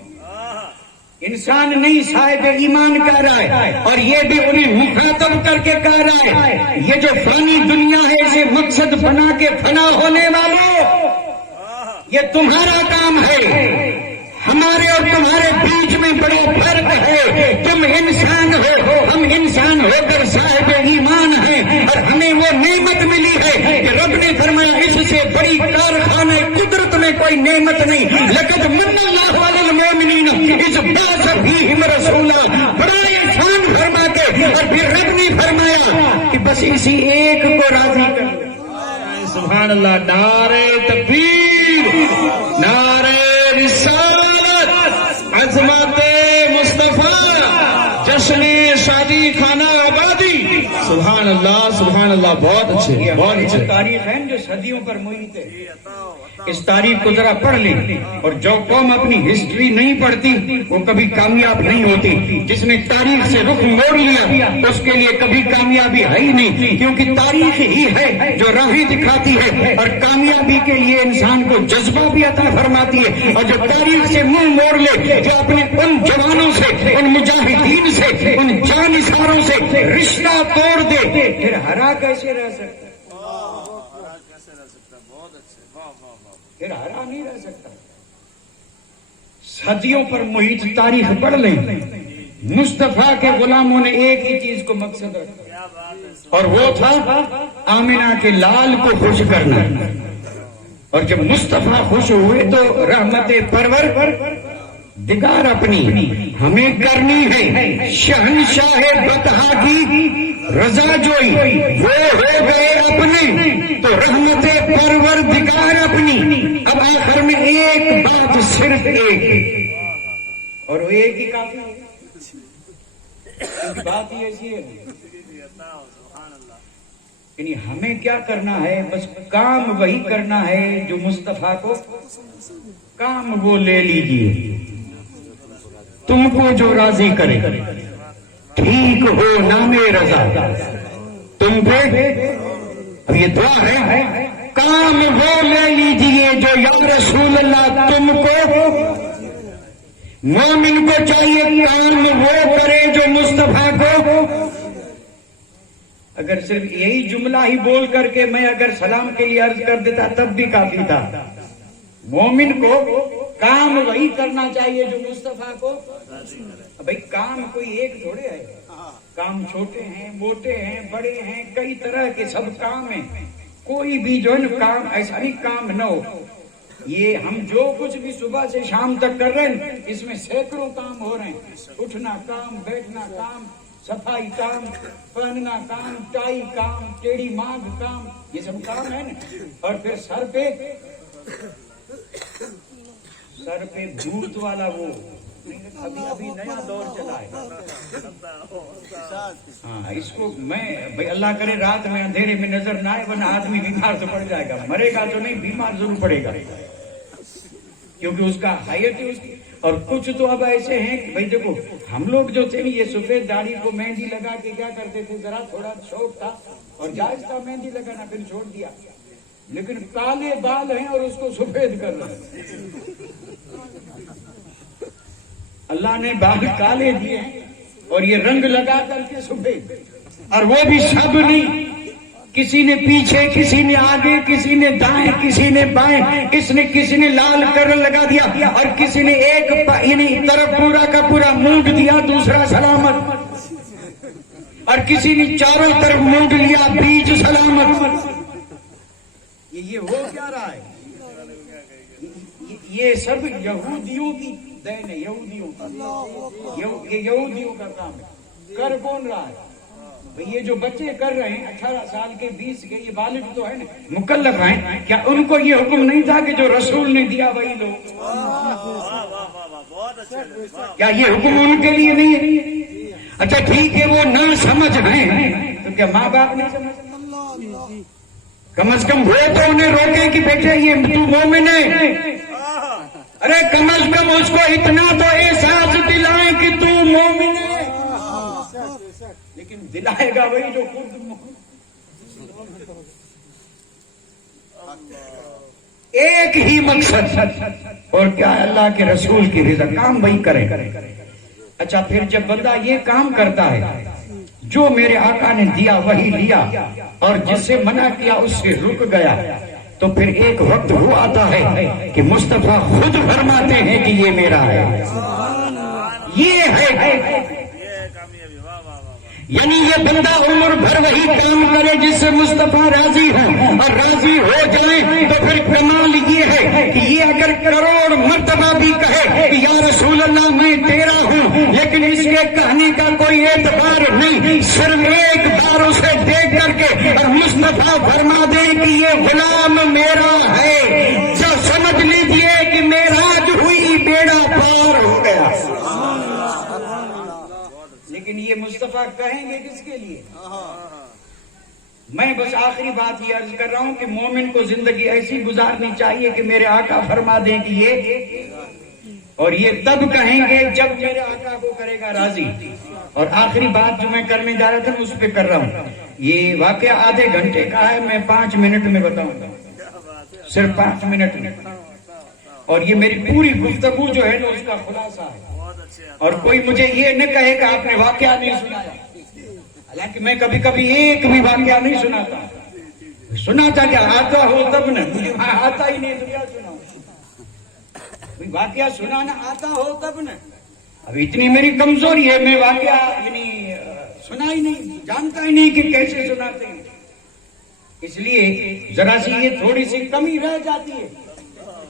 انسان نہیں، صاحب ایمان کہہ رہا ہے. اور یہ بھی انہیں مخاطب کر کے کہہ رہا ہے، یہ جو فانی دنیا ہے اسے مقصد بنا کے فنا ہونے والوں، یہ تمہارا کام ہے. ہمارے اور تمہارے بیچ میں بڑا فرق ہے. تم انسان ہو، ہم انسان ہو کر صاحب ایمان ہیں. اور ہمیں وہ نعمت ملی ہے کہ رب نے فرمایا اس سے بڑی کارخانہ قدرت میں کوئی نعمت نہیں. لقد من اللہ علی المؤمنین اذ بعث فیہم رسولا. بڑا احسان فرما کے اور پھر رب نے فرمایا کہ بس اسی ایک کو راضی کر. سبحان اللہ. نعرہ تکبیر، نعرہ رسالت، عظمت مصطفیٰ، جشن شادی خانہ آبادی. سبحان اللہ سبحان اللہ. بہت اچھے بہت اچھے. تاریخ ہے جو صدیوں پر محیط ہے. اس تاریخ کو ذرا پڑھ لیں. اور جو قوم اپنی ہسٹری نہیں پڑھتی وہ کبھی کامیاب نہیں ہوتی. جس نے تاریخ سے رخ موڑ لیا اس کے لیے کبھی کامیابی ہے ہی نہیں، کیونکہ تاریخ ہی ہے جو راہیں دکھاتی ہے. اور کامیابی کے لیے انسان کو جذبہ بھی عطا فرماتی ہے. اور جو تاریخ سے منہ موڑ لے، جو اپنے ان جوانوں سے، ان مجاہدین سے، ان جانثاروں سے رشتہ توڑ دے، پھر ہرا کیسے رہ سکتا؟ کیسے رہ سکتا؟ بہت اچھے. واہ واہ واہ. پھر ہرا نہیں رہ سکتا. صدیوں پر محیط تاریخ پڑھ لیں. مصطفیٰ کے غلاموں نے ایک ہی چیز کو مقصد رکھا، کیا بات ہے. اور وہ تھا آمنہ کے لال کو خوش کرنا. اور جب مصطفیٰ خوش ہوئے تو رحمت پروردگار اپنی ہمیں کرنی ہے شہنشاہ فتح کی رضا جوئی. وہ ہو گئے اپنے تو رحمت پروردگار اپنی. اب آخر میں ایک بات، صرف ایک، اور وہ ایک ہی کافی ہے. بات ہی ایسی ہے، سبحان اللہ. یعنی ہمیں کیا کرنا ہے؟ بس کام وہی کرنا ہے جو مصطفیٰ کو کام وہ لے لیجیے. تم کو جو راضی کرے، ٹھیک ہو نام رضا تم پہ. اب یہ دعا ہے، کام وہ لے لیجئے جو یا رسول اللہ تم کو. مومن کو چاہیے کام وہ کرے جو مصطفیٰ کو. اگر صرف یہی جملہ ہی بول کر کے میں اگر سلام کے لیے عرض کر دیتا تب بھی کافی تھا. مومن کو کام وہی کرنا چاہیے جو مصطفیٰ کو. بھائی کام کوئی ایک تھوڑے ہے، کام چھوٹے ہیں، موٹے ہیں، بڑے ہیں، کئی طرح کے سب کام ہیں. کوئی بھی جو ہے نا کام ایسا ہی کام نہ ہو. یہ ہم جو کچھ بھی صبح سے شام تک کر رہے ہیں اس میں سینکڑوں کام ہو رہے ہیں. اٹھنا کام، بیٹھنا کام، صفائی کام، پہننا کام، ٹائی کام، ٹیڑھی مانگ کام، یہ سب کام ہے نا. اور پھر سر پہ بھوت والا وہ ابھی نیا دور چلا ہے. ہاں اس کو میں بھائی اللہ کرے رات میں اندھیرے میں نظر نہ آئے، ورنہ آدمی بیمار تو پڑ جائے گا. مرے گا تو نہیں، بیمار ضرور پڑے گا، کیونکہ اس کا حیت ہے اس کی. اور کچھ تو اب ایسے ہیں کہ بھائی دیکھو ہم لوگ جو تھے یہ سفید داڑھی کو مہندی لگا کے کیا کرتے تھے، ذرا تھوڑا شوق تھا اور جائز تھا مہندی لگانا، پھر چھوڑ دیا. لیکن کالے بال ہیں اور اس کو سفید کر رہے ہیں. اللہ نے بال کالے دیے ہیں اور یہ رنگ لگا کر کے سفید. اور وہ بھی سب نہیں، کسی نے پیچھے، کسی نے آگے، کسی نے دائیں، کسی نے بائیں، کسی نے لال کلر لگا دیا اور کسی نے ایک طرف پورا کا پورا مونڈ دیا، دوسرا سلامت. اور کسی نے چاروں طرف مونڈ لیا، بیچ سلامت. یہ ہو کیا رہا ہے؟ یہ سب یہودیوں کی دین ہے، یہودیوں کا. یہ یہودیوں کا کام ہے. کر کون رہا ہے؟ یہ جو بچے کر رہے ہیں 18 سال کے، 20 کے، یہ بالغ تو ہے نا، مکلف ہیں. کیا ان کو یہ حکم نہیں تھا کہ جو رسول نے دیا وہی لو؟ کیا یہ حکم ان کے لیے نہیں ہے؟ اچھا ٹھیک ہے، وہ نہ سمجھ ہیں تو کیا ماں باپ نہیں سمجھ؟ کم از کم وہ تو انہیں روکے کہ بیٹے یہ تو مومن ہے. ارے کم از کم اس کو اتنا تو احساس دلائیں کہ تو مومن ہے. لیکن دلائے گا وہی جو خود ایک ہی مقصد اور کیا ہے، اللہ کے رسول کی رضا. کام وہی کرے. اچھا پھر جب بندہ یہ کام کرتا ہے جو میرے آقا نے دیا وہی لیا اور جس سے منع کیا اس سے رک گیا، تو پھر ایک وقت وہ آتا ہے کہ مصطفیٰ خود فرماتے ہیں کہ یہ میرا ہے. یہ ہے یعنی یہ بندہ عمر بھر وہی کام کرے جس سے مصطفیٰ راضی ہو، اور راضی ہو جائیں تو پھر کمال یہ ہے کہ یہ اگر کروڑ مرتبہ بھی کہے کہ یا رسول اللہ میں تیرا ہوں، لیکن اس کے کہنے کا کوئی اعتبار نہیں، صرف ایک بار اسے دیکھ کر کے اور مصطفیٰ فرما دے کہ یہ غلام میرا ہے، جو سمجھ لیجئے کہ معراج ہوئی، بیڑا پار ہو گیا. لیکن یہ مصطفیٰ کہیں گے کس کے لیے؟ میں بس آخری بات یہ عرض کر رہا ہوں کہ مومن کو زندگی ایسی گزارنی چاہیے کہ میرے آقا فرما دیں کہ یہ، اور یہ تب کہیں گے جب میرے آقا کو کرے گا راضی. اور آخری بات جو میں کرنے جا رہا تھا میں اس پہ کر رہا ہوں. یہ واقعہ آدھے گھنٹے کا ہے، میں 5 منٹ میں بتاؤں گا، صرف 5 منٹ میں. اور یہ میری پوری گفتگو جو ہے نا اس کا خلاصہ ہے. اور کوئی مجھے یہ نہ کہے کہ آپ نے واقعہ نہیں سنایا، حالانکہ میں کبھی کبھی ایک بھی واقعہ نہیں سناتا کیا آتا ہو تب نہ، مجھے آتا ہی نہیں تو کیا سناؤں. واقعہ سنانا آتا ہو تب نہ. اب اتنی میری کمزوری ہے، میں واقعہ یعنی سنا ہی نہیں، جانتا ہی نہیں کہ کیسے سناتے ہیں. اس لیے ذرا سی یہ تھوڑی سی کمی رہ جاتی ہے،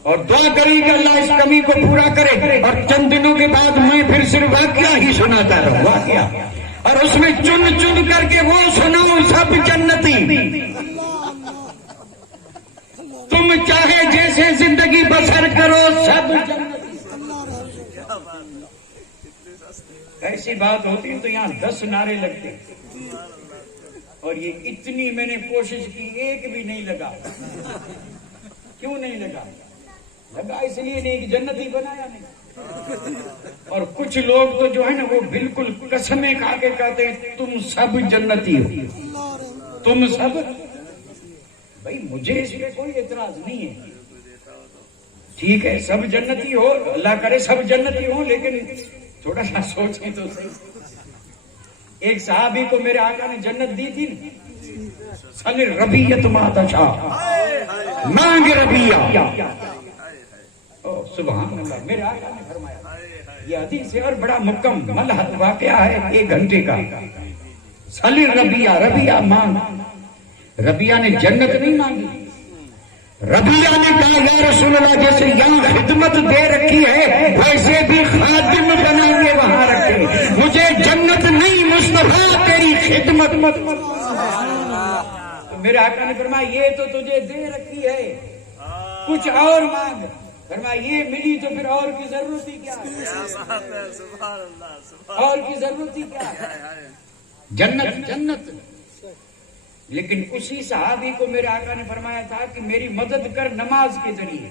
اور دعا کریں کہ اللہ اس کمی کو پورا کرے. اور چند دنوں کے بعد میں پھر صرف واقعہ ہی سناتا رہوں، واقعہ، اور اس میں چن کر کے وہ سناؤں سب جنتی. تم چاہے جیسے زندگی بسر کرو سب جنتی. ایسی بات ہوتی تو یہاں 10 نعرے لگتے، اور یہ اتنی میں نے کوشش کی ایک بھی نہیں لگا. کیوں نہیں لگا؟ لگا اس لیے نہیں کہ جنتی بنایا نہیں. اور کچھ لوگ تو جو ہے نا وہ بالکل قسمیں کھا کے کہتے ہیں تم سب جنتی ہو، تم سب. بھائی مجھے اس پہ کوئی اعتراض نہیں ہے، ٹھیک ہے سب جنتی ہو، اللہ کرے سب جنتی ہو، لیکن تھوڑا سا سوچیں تو صحیح. ایک صحابی کو میرے آقا نے جنت دی تھی، صلی ربیت ما تشاء، مانگ ربیہ. سبحان اللہ، میرے آقا نے فرمایا، یہ حدیث ہے اور بڑا مکمل واقعہ ہے 1 گھنٹے کا. صلی ربیہ، ربیہ مانگ. ربیہ نے جنت نہیں مانگی، ربیہ نے کہا یا رسول اللہ جیسے یہاں خدمت دے رکھی ہے ویسے بھی خادم بنا کے وہاں رکھے، مجھے جنت نہیں مصطفیٰ تیری خدمت. تو میرے آقا نے فرمایا یہ تو تجھے دے رکھی ہے، کچھ اور مانگ. فرمایا یہ ملی تو پھر اور کی ضرورت ہی کیا ہے، اور کی ضرورت ہی کیا ہے، جنت جنت. لیکن اسی صحابی کو میرے آقا نے فرمایا تھا کہ میری مدد کر نماز کے ذریعے.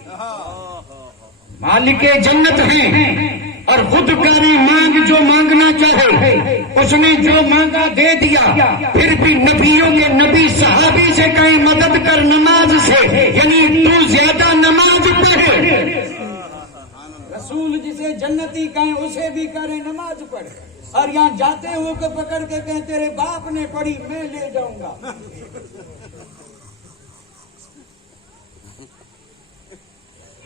مالک جنت ہیں اور خود کاری مانگ جو مانگنا چاہے، اس نے جو مانگا دے دیا. پھر بھی نبیوں کے نبی صحابی سے کہیں مدد کر نماز سے، یعنی تو زیادہ نماز پڑھ. رسول جسے جنتی کہیں اسے بھی کرے نماز پڑھ، اور یہاں جاتے ہوئے کو پکڑ کے کہیں تیرے باپ نے پڑھی میں لے جاؤں گا.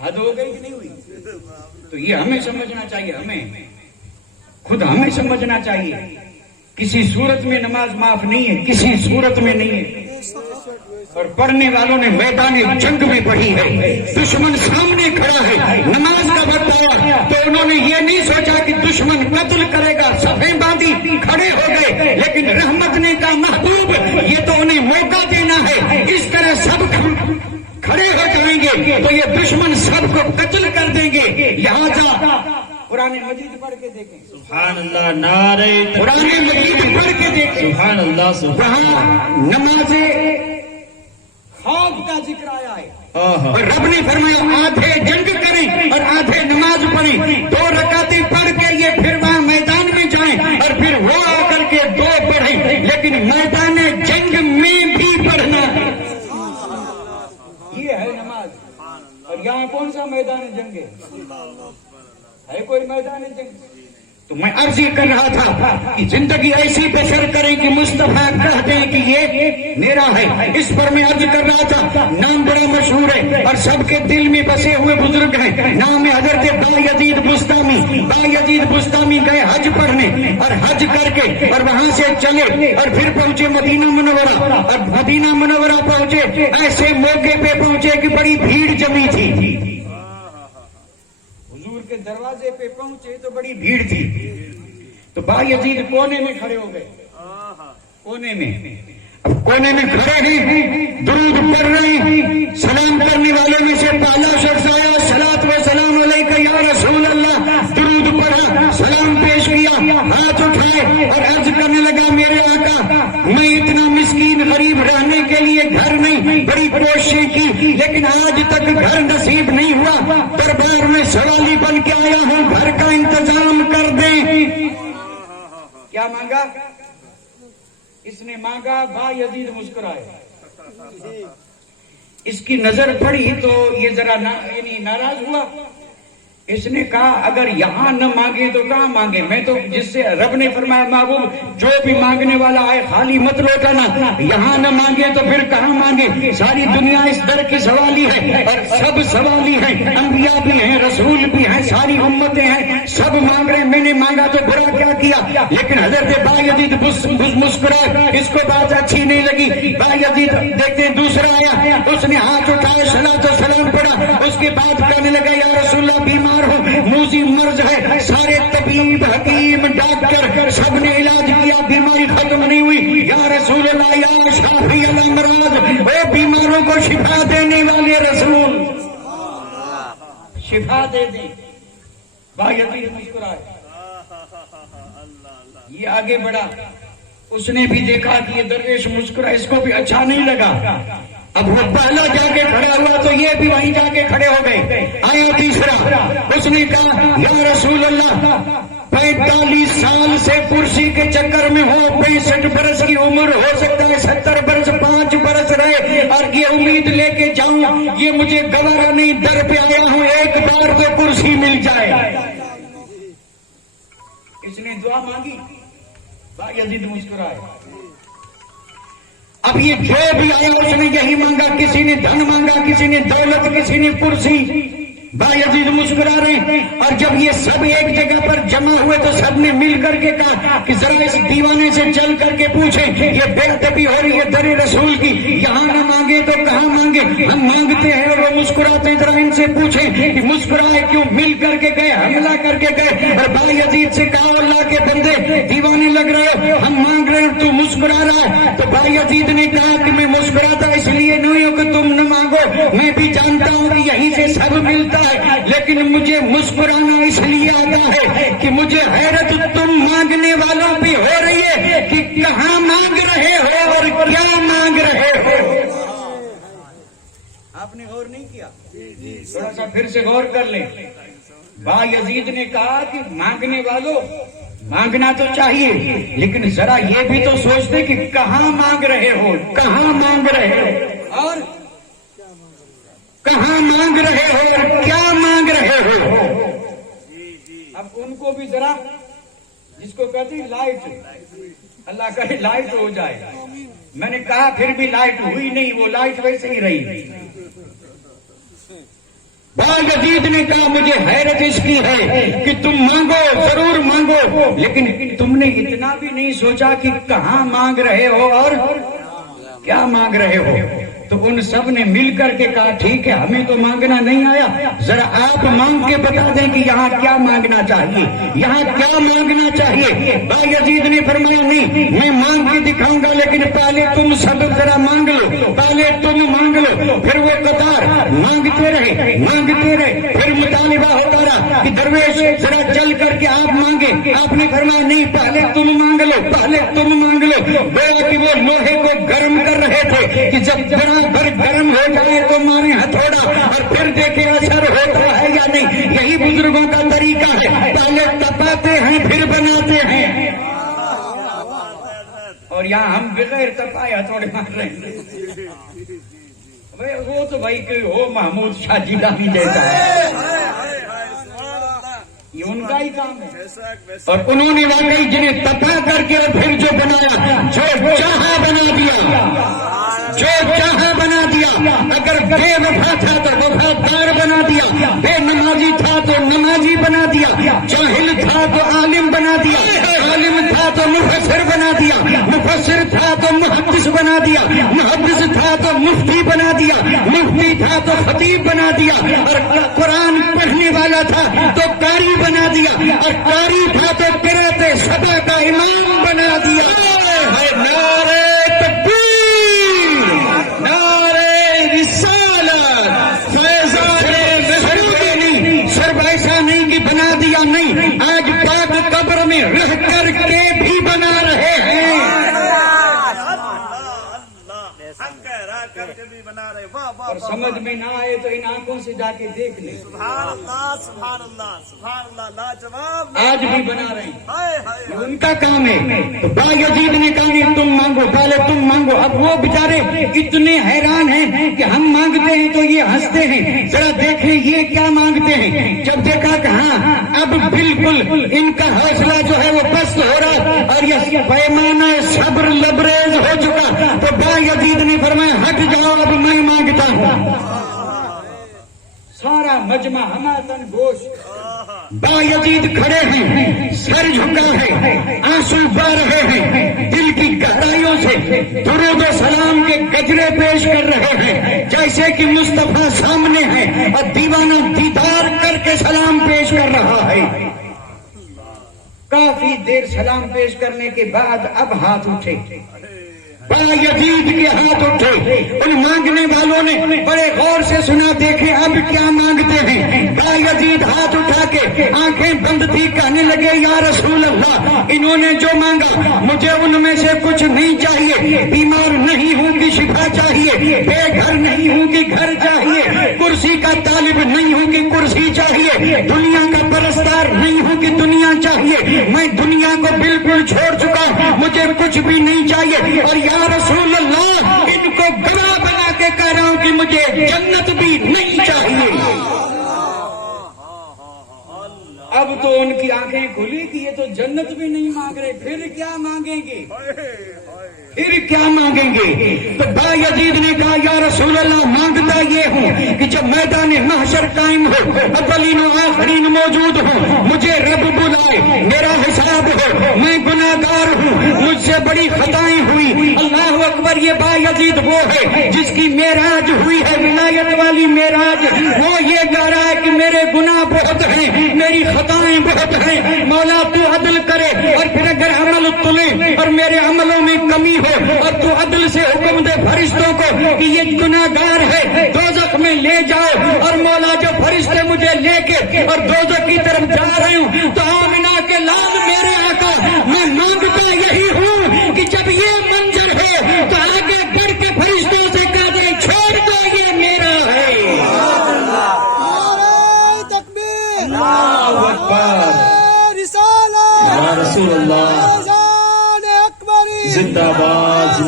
حد ہو گئی کہ نہیں ہوئی؟ تو یہ ہمیں سمجھنا چاہیے، ہمیں خود ہمیں سمجھنا چاہیے کسی صورت میں نماز معاف نہیں ہے، کسی صورت میں نہیں ہے. اور پڑھنے والوں نے میدان جنگ میں پڑھی ہے، دشمن سامنے کھڑا ہے، نماز کا وقت آیا تو انہوں نے یہ نہیں سوچا کہ دشمن قتل کرے گا، صفیں باندھی کھڑے ہو گئے. لیکن رحمت نے کہا محبوب یہ تو انہیں موقع دینا ہے، اس طرح سب کھڑے ہو جائیں گے تو یہ دشمن سب کو قتل کر دیں گے. یہاں جا قرآن مجید پڑھ کے دیکھیں، سبحان اللہ، نعرہ قرآن مجید پڑھ کے دیکھیں، سبحان اللہ، سبحان وہاں نماز خوف کا ذکر آیا ہے. اللہ. اور رب نے فرمایا آدھے جنگ کریں اور آدھے نماز پڑھیں. 2 رکعتیں پڑھ کے یہ پھر وہاں میدان میں جائیں اور پھر وہ آ کر کے 2 پڑھیں، لیکن میدان جنگ میں بھی پڑھنا ہے. یہ ہے نماز. اور یہاں کون سا میدان جنگ ہے کوئی میدان جنگ؟ تو میں عرض یہ کر رہا تھا کہ زندگی ایسی بسر کریں کہ مصطفیٰ کہہ دیں کہ یہ میرا ہے. اس پر میں عرض کر رہا تھا نام بڑا مشہور ہے اور سب کے دل میں بسے ہوئے بزرگ ہیں. نام ہے حضرت با یزید بستامی. با یزید بستامی گئے حج پڑھنے اور حج کر کے اور وہاں سے چلے اور پھر پہنچے مدینہ منورہ. اور مدینہ منورہ پہنچے ایسے موقع پہ پہنچے کہ بڑی بھیڑ جمی تھی. کے دروازے پہ پہنچے تو بڑی بھیڑ تھی. تو با یزید کونے میں کھڑے ہو گئے، کونے میں. اب کونے میں کھڑے ہیں، درود پڑھ رہے ہیں. سلام کرنے والے میں سے پہلا شخص آیا، صلاۃ و سلام علیکہ یا رسول اللہ. درود پڑھا، سلام پیش کیا، ہاتھ اٹھائے اور عرض کرنے لگا میرے آقا میں اتنا مسکین غریب رہنے کے لیے گھر نہیں، بڑی کوششیں کی لیکن آج تک گھر نصیب نہیں ہوا. دربار میں سوالی بن کے آیا ہوں، گھر کا انتظام کر دیں. کیا مانگا اس نے؟ مانگا. با یزید مسکرائے. اس کی نظر پڑی تو یہ ذرا یعنی ناراض ہوا. اس نے کہا اگر یہاں نہ مانگے تو کہاں مانگے؟ میں تو جس سے رب نے فرمایا محبوب جو بھی مانگنے والا آئے خالی مت لوٹانا. یہاں نہ مانگے تو پھر کہاں مانگے؟ ساری دنیا اس در کی سوالی ہے اور سب سوالی ہیں، انبیاء بھی ہیں، رسول بھی ہیں، ساری امتیں ہیں، سب مانگ رہے ہیں. میں نے مانگا تو برا کیا کیا؟ لیکن حضرت با یزید مسکرائے، اس کو بات اچھی نہیں لگی. با یزید دیکھتے دوسرا آیا، اس نے ہاتھ اٹھائے، صلاۃ و سلام پڑھا. اس کے بعد کہنے لگا یا رسول اللہ بیمار ہوں، موذی مرض ہے. سارے طبیب حکیم ڈاکٹر سب نے علاج کیا، بیماری ختم نہیں ہوئی. یا رسول اللہ یا شافی الامراض، اے بیماروں کو شفا دینے والے رسول شفا دے دیں. با یزید مسکرائے. یہ آگے بڑھا، اس نے بھی دیکھا کہ یہ درویش مسکرا، اس کو بھی اچھا نہیں لگا. اب وہ پہلا جا کے کھڑا ہوا تو یہ بھی وہیں جا کے کھڑے ہو گئے. آیا تیسرا, اس نے کہا یا رسول اللہ 45 سال سے کرسی کے چکر میں ہو, 65 برس کی عمر, ہو سکتا ہے 70 برس 5 برس رہے, اور یہ امید لے کے جاؤں, یہ مجھے گوارا نہیں, در پہ آیا ہوں, ایک بار تو کرسی مل جائے. اس نے دعا مانگی, بایزید مسکرائے. اب یہ جو بھی آیا اس نے یہی مانگا, کسی نے دھن مانگا, کسی نے دولت, کسی نے کرسی. بایزید مسکرا رہے ہیں. اور جب یہ سب ایک جگہ پر جمع ہوئے تو سب نے مل کر کے کہا کہ ذرا اس دیوانے سے چل کر کے پوچھیں, یہ بے ادبی ہو رہی ہے در رسول کی, یہاں نہ مانگے تو کہاں مانگے, ہم مانگتے ہیں. اور وہ مسکراتے ہیں, ذرا ان سے پوچھیں کہ مسکرائے کیوں, مل کر کے گئے, حملہ کر کے گئے. اور بایزید سے کہا اللہ کے بندے دیوانے لگ رہے ہو, ہم مانگ رہے ہیں, تو مسکرا رہا ہے. تو بایزید نے کہا کہ میں مسکراتا اس لیے نہیں ہوں کہ تم نہ مانگو, میں بھی جانتا ہوں کہ یہیں سے سب ملتا ہے, لیکن مجھے مسکرانا اس لیے آتا ہے کہ مجھے حیرت تم مانگنے والوں پہ ہو رہی ہے کہ کہاں مانگ رہے ہو اور کیا مانگ رہے ہو. آپ نے غور نہیں کیا؟ تھوڑا سا پھر سے غور کر لیں. بایزید نے کہا کہ مانگنے والوں مانگنا تو چاہیے, لیکن ذرا یہ بھی تو سوچتے کہ کہاں مانگ رہے ہو, کہاں مانگ رہے ہو, اور کہاں مانگ رہے ہو اور کیا مانگ رہے ہو. اب ان کو بھی ذرا, جس کو کہتے ہیں لائٹ, اللہ کرے لائٹ ہو جائے. میں نے کہا پھر بھی لائٹ ہوئی نہیں, وہ لائٹ ویسے ہی رہی. بایزید نے کہا مجھے حیرت اس کی ہے کہ تم مانگو, ضرور مانگو, لیکن تم نے اتنا بھی نہیں سوچا کہ کہاں مانگ رہے ہو اور کیا مانگ رہے ہو. تو ان سب نے مل کر کے کہا ٹھیک ہے, ہمیں تو مانگنا نہیں آیا, ذرا آپ مانگ کے بتا دیں کہ یہاں کیا مانگنا چاہیے, یہاں کیا مانگنا چاہیے. بایزید نے فرمایا نہیں, میں مانگ کے دکھاؤں گا, لیکن پہلے تم سب ذرا مانگ لو, پہلے تم مانگ لو. پھر وہ قطار مانگتے رہے, مانگتے رہے. پھر مطالبہ ہوتا رہا کہ درویش ذرا چل کر کے آپ مانگے. آپ نے فرمایا نہیں, پہلے تم مانگ لو, پہلے تم مانگ لو. گویا کہ وہ لوہے کو گرم کر رہے تھے کہ جب پر گرم ہو جائے تو مارے ہتھوڑا, اور پھر دیکھے اثر ہوتا ہے یا نہیں. یہی بزرگوں کا طریقہ ہے, پہلے تپاتے ہیں پھر بناتے ہیں. اور یہاں ہم بغیر تپائے ہتھوڑے مار رہے ہیں. وہ تو بھائی کوئی ہو محمود شاہ جیلانی جیسا ہے, یہ ان کا ہی کام ہے. اور انہوں نے واقعی جنہیں تپا کر کے پھر جو بنایا, جو چاہا بنا دیا, جو چاہا بنا دیا. اگر بے وفا تھا تو وفادار بنا دیا, بے نمازی تھا تو نمازی بنا دیا, جاہل تھا تو عالم بنا دیا, عالم تھا تو مفسر بنا دیا, مفسر تھا تو محدث بنا دیا, محدث تھا تو مفتی بنا دیا, مفتی تھا تو خطیب بنا دیا, اور قرآن پڑھنے والا تھا تو قاری بنا دیا, اور قاری تھا تو قرأت سبا کا امام بنا دیا. نعرہ تکبیر, نعرہ رسالت, فیضان مسعودی. صرف ایسا نہیں کہ بنا دیا, نہیں, آج پاک قبر میں رہ کر کے بھی بنا رہے ہیں. اور سمجھ میں نہ آئے تو ان آنکھوں سے جا کے دیکھ لیں. سبحان اللہ, سبحان اللہ, سبحان اللہ, لاجواب. آج بھی بنا رہے ہیں, یہ ان کا کام ہے. تو بایزید نے کہا نہیں, تم مانگو, پہلے تم مانگو. اب وہ بیچارے اتنے حیران ہیں کہ ہم مانگتے ہیں تو یہ ہنستے ہیں, ذرا دیکھیں یہ کیا مانگتے ہیں. جب دیکھا کہ ہاں اب بالکل ان کا حوصلہ جو ہے وہ پست ہو رہا اور یہ پیمانہ صبر لبریز ہو چکا, تو بایزید نے فرمایا ہٹ جاؤ, اب میں مانگتا ہوں. سارا مجمع ہماتن گوش. بایزید کھڑے ہیں, سر جھکا ہے, آنسو بہ رہے ہیں, دل کی گہرائیوں سے درود و سلام کے گجرے پیش کر رہے ہیں, جیسے کہ مصطفیٰ سامنے ہے اور دیوانہ دیدار کر کے سلام پیش کر رہا ہے. کافی دیر سلام پیش کرنے کے بعد اب ہاتھ اٹھے, بایزید کے ہاتھ اٹھے. ان مانگنے والوں نے بڑے غور سے سنا, دیکھے اب کیا مانگتے ہیں. بایزید ہاتھ اٹھا کے آنکھیں بند تھی, کہنے لگے یا رسول اللہ, انہوں نے جو مانگا مجھے ان میں سے کچھ نہیں چاہیے, بیمار نہیں ہوں کہ شفا چاہیے, بے گھر نہیں ہوں کہ گھر چاہیے, کرسی کا طالب نہیں ہوں کہ کرسی چاہیے, دنیا کا پرستار نہیں ہوں کہ دنیا چاہیے, میں دنیا کو بالکل چھوڑ چکا ہوں, مجھے کچھ بھی نہیں چاہیے, اور یا رسول اللہ ان کو گواہ بنا کے کہہ رہا ہوں کہ مجھے جنت بھی نہیں چاہیے. اب تو ان کی آنکھیں کھلی کہ یہ تو جنت بھی نہیں مانگ رہے, پھر کیا مانگیں گے, پھر کیا مانگیں گے؟ تو با یزید نے کہا یا رسول اللہ مانگتا یہ ہوں کہ جب میدان محشر قائم ہو, اولین و آخرین موجود ہوں, مجھے رب بلائے, میرا حساب ہو, میں گناہگار ہوں, مجھ سے بڑی خطائیں ہوئی. اللہ اکبر. یہ با یزید وہ ہے جس کی معراج ہوئی ہے, ولایت والی معراج. وہ یہ کہہ رہا ہے کہ میرے گناہ بہت ہیں, میری خطائیں بہت ہیں, مولا تو عدل کرے, اور پھر اگر عمل تلے اور میرے عملوں میں کمی ہو, اور تو عدل سے حکم دے فرشتوں کو کہ یہ گناہگار ہے دوزخ میں لے جاؤ, اور مولا جو فرشتے مجھے لے کے اور دوزخ کی طرف جا رہے ہوں, تو آمنہ کے لال میرے آقا, میں مانگتا یہی ہوں کہ جب یہ منظر ہے تو آگے بڑھ کے فرشتوں سے کہہ دیں چھوڑ دو یہ میرا ہے. نعرہ تکبیر, اللہ اکبر. یا رسول اللہ زندہ باد,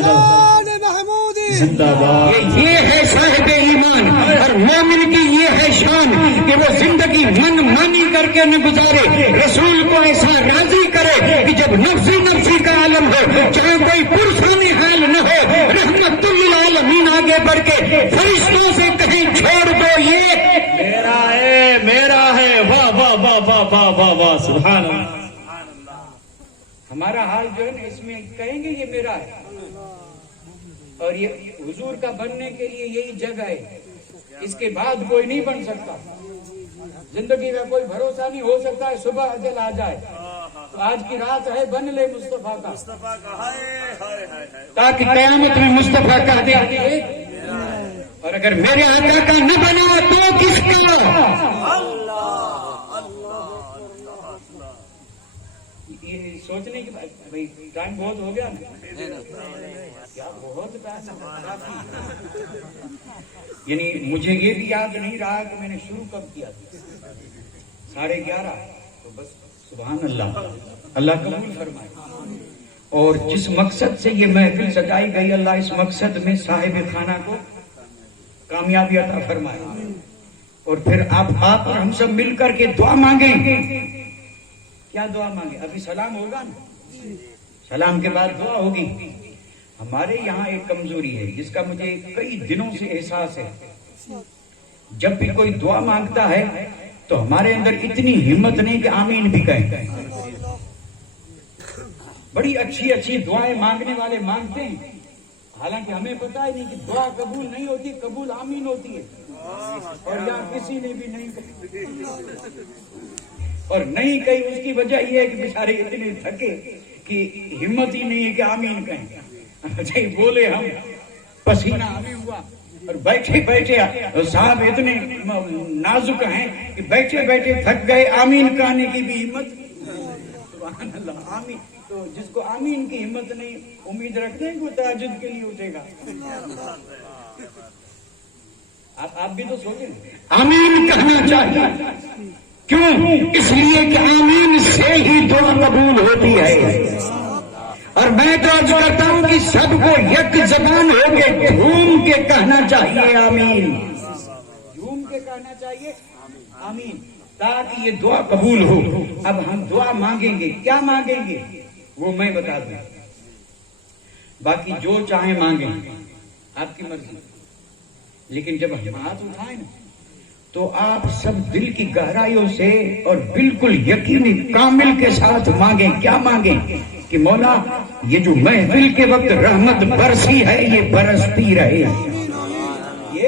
زندہ باد. یہ ہے صاحب ایمان, اور مومن کی یہ ہے شان کہ وہ زندگی من مانی کر کے نہ گزارے, رسول کو ایسا راضی کرے کہ جب نفسی نفسی کا عالم ہو, چاہے کوئی پرسانی حال نہ ہو, رحمت للعالمین آگے بڑھ کے فرشتوں سے کہیں چھوڑ دو یہ میرا ہے, میرا ہے. واہ واہ واہ واہ واہ واہ واہ, سبحان اللہ. ہمارا حال جو ہے نا اس میں کہیں گے یہ میرا ہے, اور یہ حضور کا بننے کے لیے یہی جگہ ہے, اس کے بعد کوئی نہیں بن سکتا. زندگی میں کوئی بھروسہ نہیں ہو سکتا ہے صبح اجل آ جائے. تو آج کی رات ہے بن لے مصطفیٰ کا, تاکہ قیامت میں مصطفیٰ کا دے, اور اگر میرے آقا کا نہ بنا تو کس کا. یہ سوچنے کی بھائی ٹائم بہت ہو گیا نا, کیا بہت یعنی مجھے یہ بھی یاد نہیں رہا کہ میں نے شروع کب کیا تھا. 11:30. تو بس سبحان اللہ, اللہ قبول فرمائے. اور جس مقصد سے یہ محفل سجائی گئی, اللہ اس مقصد میں صاحب خانہ کو کامیابی عطا فرمائے. اور پھر آپ اور ہم سب مل کر کے دعا مانگیں. کیا دعا مانگیں؟ ابھی سلام ہوگا نا, سلام کے بعد دعا ہوگی. ہمارے یہاں ایک کمزوری ہے جس کا مجھے کئی دنوں سے احساس ہے. جب بھی کوئی دعا مانگتا ہے تو ہمارے اندر اتنی ہمت نہیں کہ آمین بھی کہیں. بڑی اچھی اچھی دعائیں مانگنے والے مانگتے ہیں, حالانکہ ہمیں پتا ہی نہیں کہ دعا قبول نہیں ہوتی, قبول آمین ہوتی ہے. اور یہاں کسی نے بھی نہیں کہی, اور نہیں کہی اس کی وجہ یہ ہے کہ بیچارے اتنے تھکے کہ ہمت ہی نہیں ہے کہ آمین کہیں. اچھا بولے ہم, پسینہ ہمیں ہوا, اور بیٹھے بیٹھے صاحب اتنے نازک ہیں کہ بیٹھے بیٹھے تھک گئے, آمین کہنے کی بھی ہمت. سبحان اللہ. آمین, تو جس کو آمین کی ہمت نہیں, امید رکھتے ہیں کہ وہ تہجد کے لیے اٹھے گا. آپ بھی تو سوچیں, آمین کہنا چاہیے. کیوں؟ اس لیے کہ آمین سے ہی دعا قبول ہوتی ہے. اور میں تو عرض کرتا ہوں کہ سب کو یک زبان ہو کے جھوم کے کہنا چاہیے آمین, جھوم کے کہنا چاہیے آمین, تاکہ یہ دعا قبول ہو. اب ہم دعا مانگیں گے, کیا مانگیں گے وہ میں بتا دوں, باقی جو چاہیں مانگیں, آپ کی مرضی. لیکن جب ہم ہاتھ اٹھائیں نا تو آپ سب دل کی گہرائیوں سے اور بالکل یقینی کامل کے ساتھ مانگیں. کیا مانگیں؟ کہ مولا یہ جو محفل کے وقت رحمت برسی ہے یہ برستی رہے, یہ